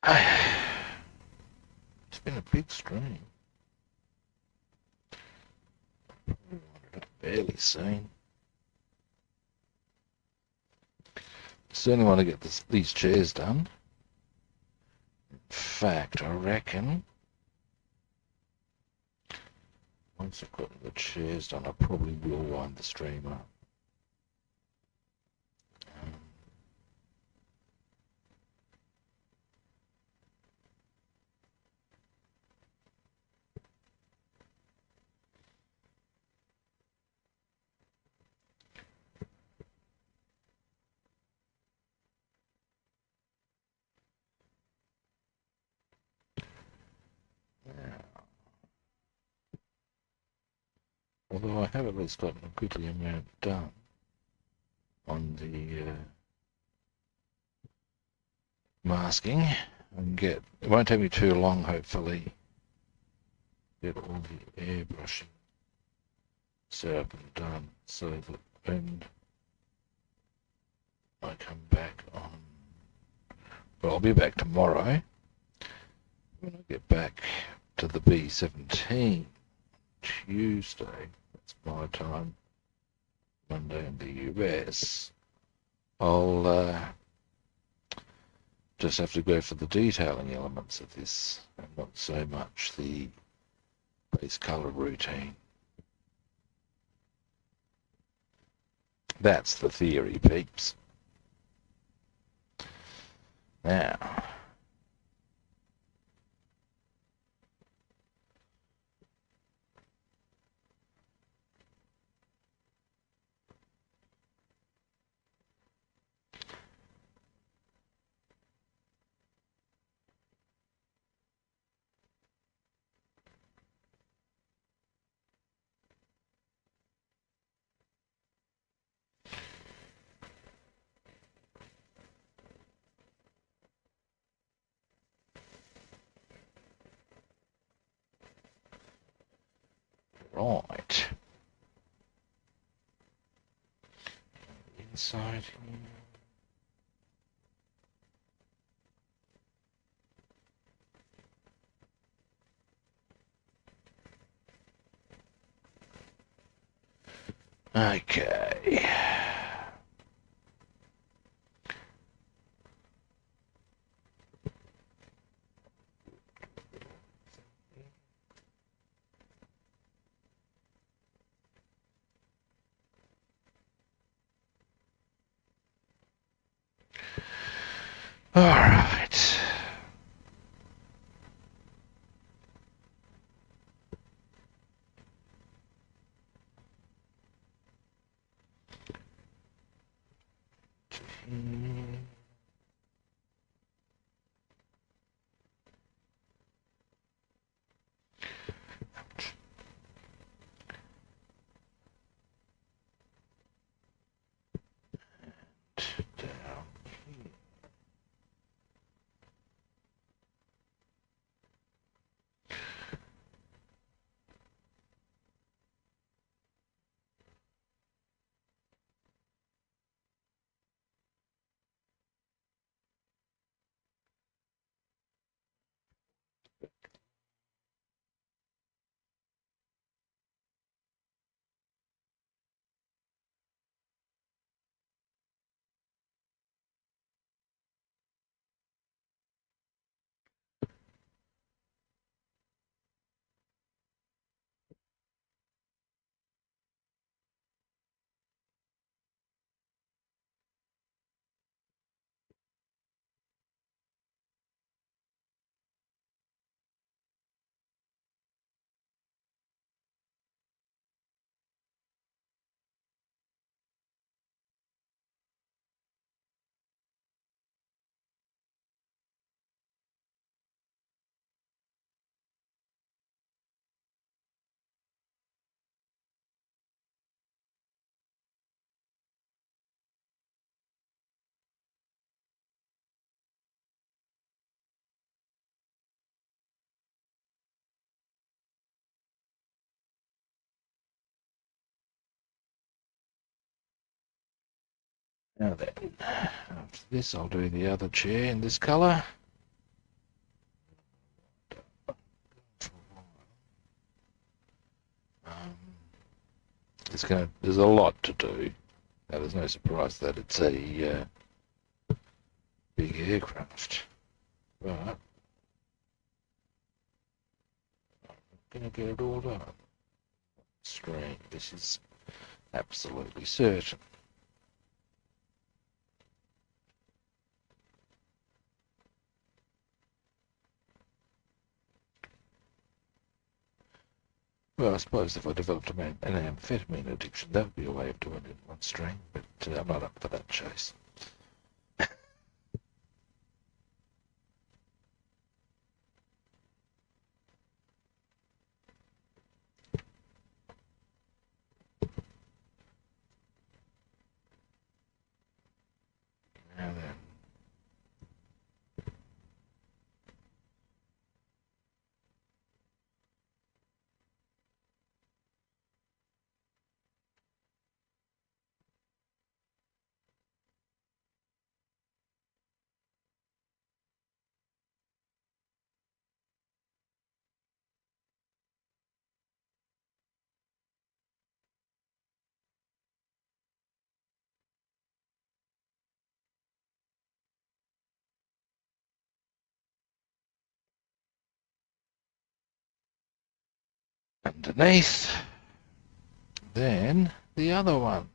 It's been a big stream. Barely seen. Certainly want to get these chairs done. In fact, I reckon once I've got the chairs done, I probably will wind the stream up. Although I have at least gotten a goodly amount done on the masking, and it won't take me too long, hopefully, get all the airbrushing set up and done, so that when I come back on, well, I'll be back tomorrow. When I get back to the B-17 Tuesday, that's my time, Monday in the US, I'll just have to go for the detailing elements of this, and not so much the base color routine. That's the theory, peeps. Now, right. Inside here. Okay. All right. Down here. Now then, after this I'll do the other chair in this colour. There's a lot to do. Now there's no surprise that it's a big aircraft, but I'm going to get it all done. Screen, this is absolutely certain. Well, I suppose if I developed an amphetamine addiction, that would be a way of doing it in one string, but I'm not up for that chase. underneath. Then the other one.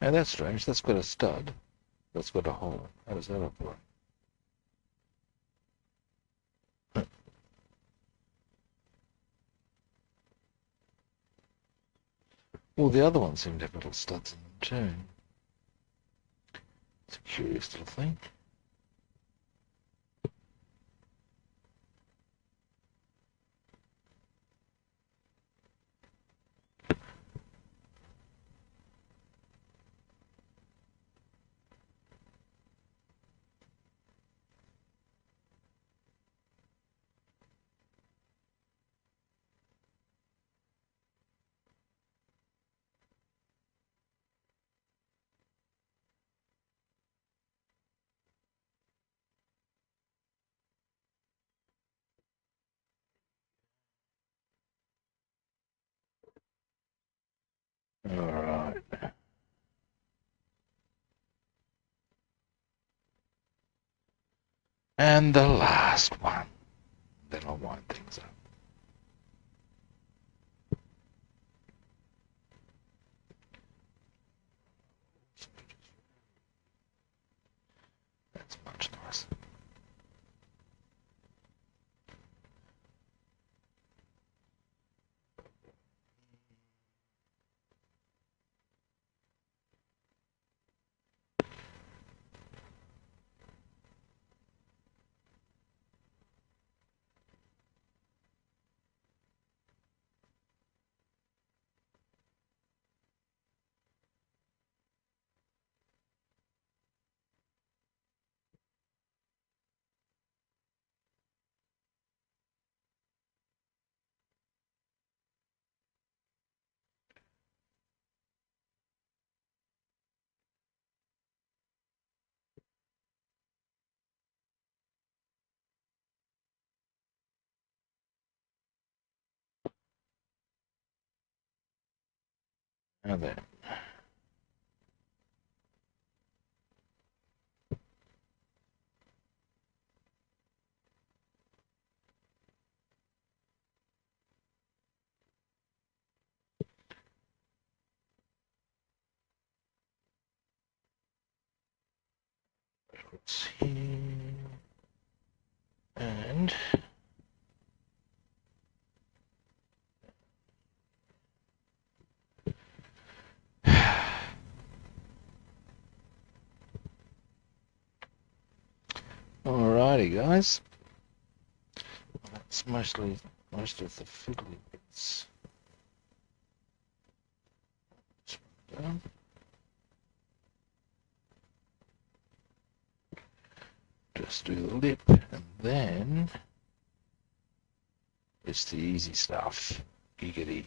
Now that's strange. That's got a stud. That's got a hole. How does that operate? Well, the other ones seem to have little studs in them too. It's a curious little thing. All right. And the last one. Then I'll wind things up. That's much nicer. Now then. Let's see. And alrighty, guys. That's most of the fiddly bits. Down. Just do the lip, and then it's the easy stuff. Giggity.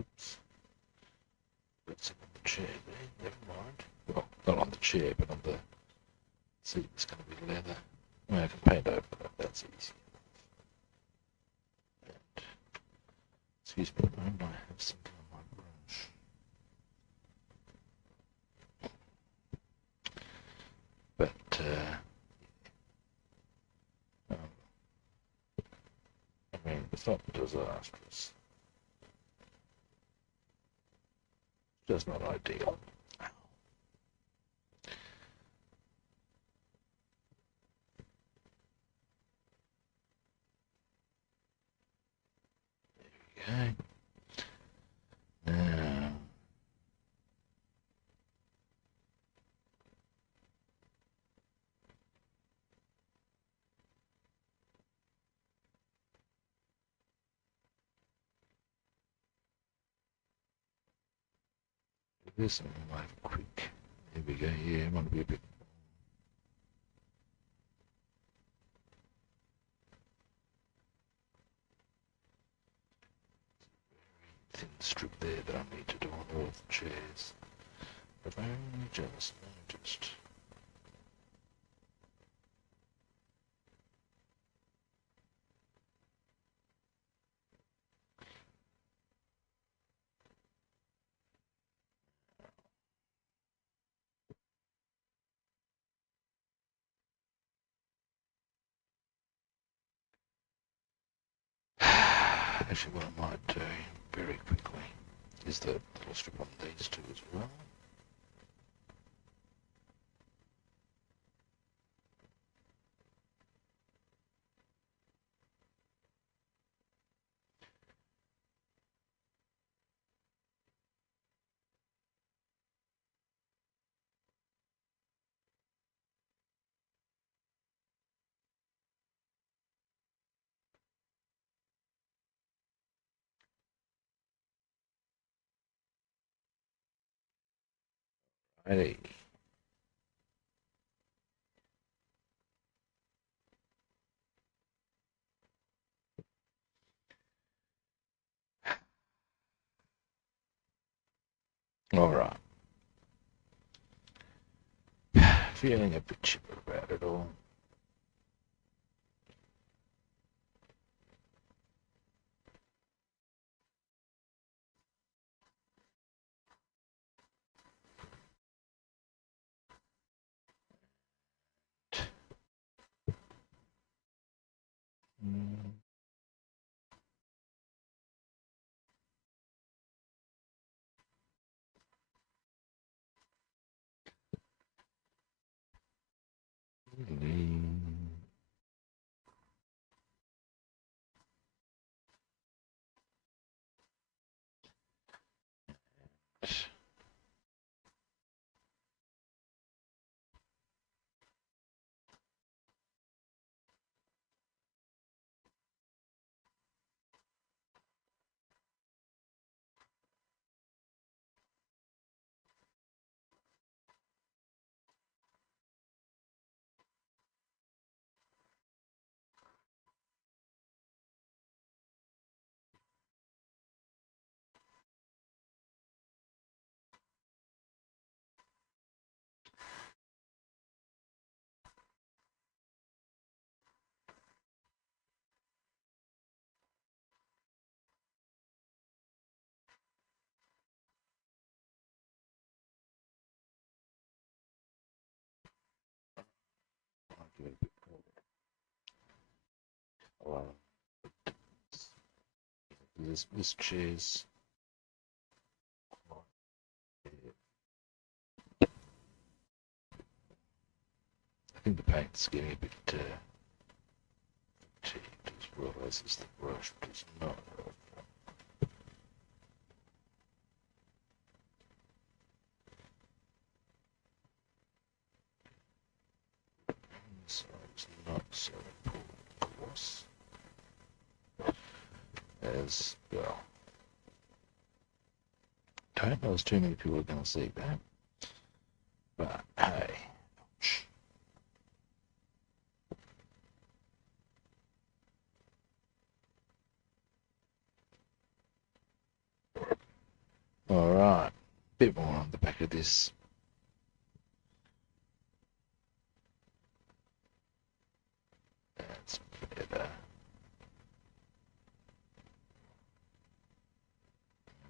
Oops. Got some on the chair there, never mind. Well, not on the chair, but on the seat. It's going to be leather. I mean, I can paint over that, that's easy. And, excuse me a moment, I have something on my brush. But, I mean, it's not disastrous. Just not ideal. There we go. Now, this one might have a quick. There we go. Yeah, it might be a bit. Thin strip there that I need to do on all the chairs. But I only just noticed. Actually, what I might do very quickly is the little strip on these two as well. Righty. All right. Feeling a bit chipper about it all. Mm. I'll give it a bit more. This chair's I think the paint's getting a bit cheap as well as the brush does not. So it's not so important, of course, as well. Don't know there's too many people are going to see that, but hey, ouch. All right, bit more on the back of this. That's better.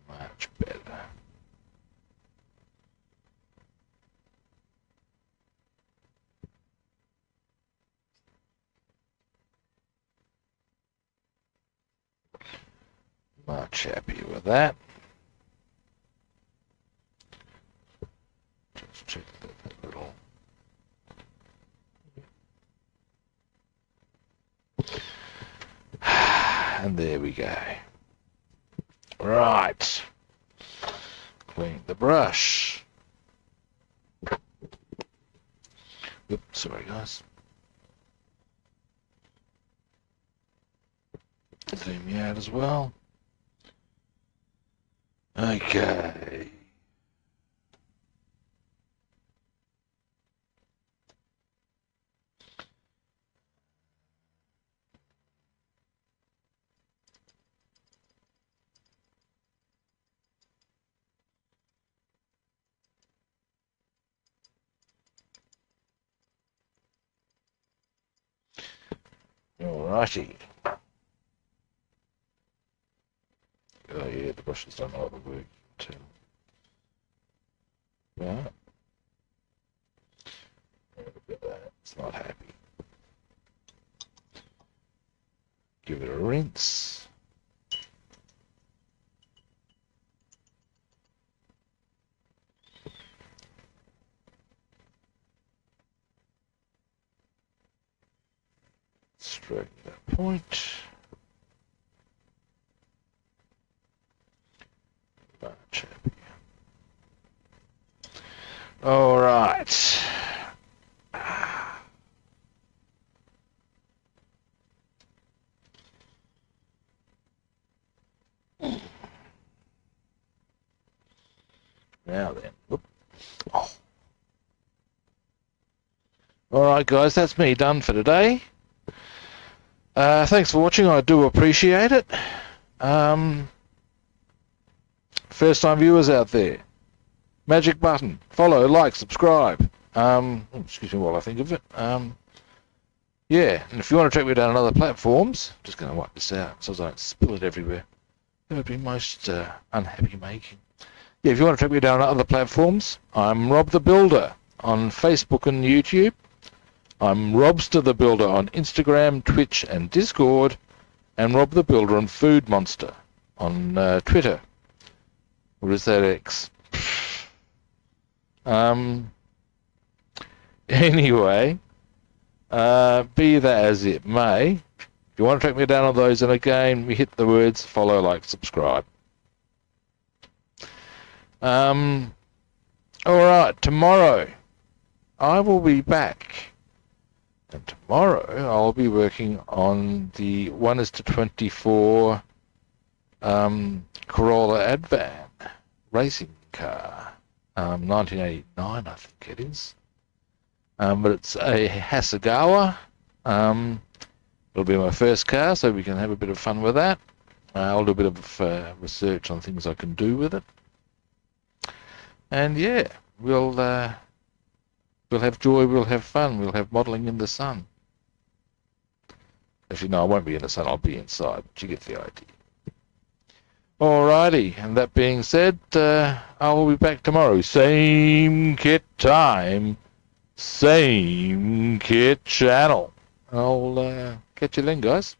Much better. Much happier with that. Just check that little. And there we go. Right. Clean the brush. Oops, sorry guys. Zoom you out as well. Okay. Alrighty. Oh yeah, the brush has done all the work too. Right. Look at that. It's not happy. Give it a rinse. drag that point. Much happy. All right. Now then. Whoop. Oh. All right, guys, that's me done for today. Thanks for watching. I do appreciate it. First-time viewers out there, magic button, follow, like, subscribe. Excuse me while I think of it. Yeah, and if you want to track me down on other platforms, just going to wipe this out so I don't spill it everywhere. That would be most unhappy making. Yeah, if you want to track me down on other platforms, I'm Rob the Builder on Facebook and YouTube. I'm Robster the Builder on Instagram, Twitch, and Discord, and Rob the Builder on Food Monster on Twitter. What is that, X? Anyway, be that as it may, if you want to track me down on those, and again, we hit the words follow, like, subscribe. All right, tomorrow I will be back. And tomorrow I'll be working on the 1:24 Corolla Advan racing car, 1989 I think it is. But it's a Hasegawa. It'll be my first car, so we can have a bit of fun with that. I'll do a bit of research on things I can do with it. And yeah, we'll have joy, we'll have fun, we'll have modelling in the sun. Actually, no, I won't be in the sun, I'll be inside, but you get the idea. Alrighty, and that being said, I will be back tomorrow. Same kit time, same kit channel. I'll catch you then, guys.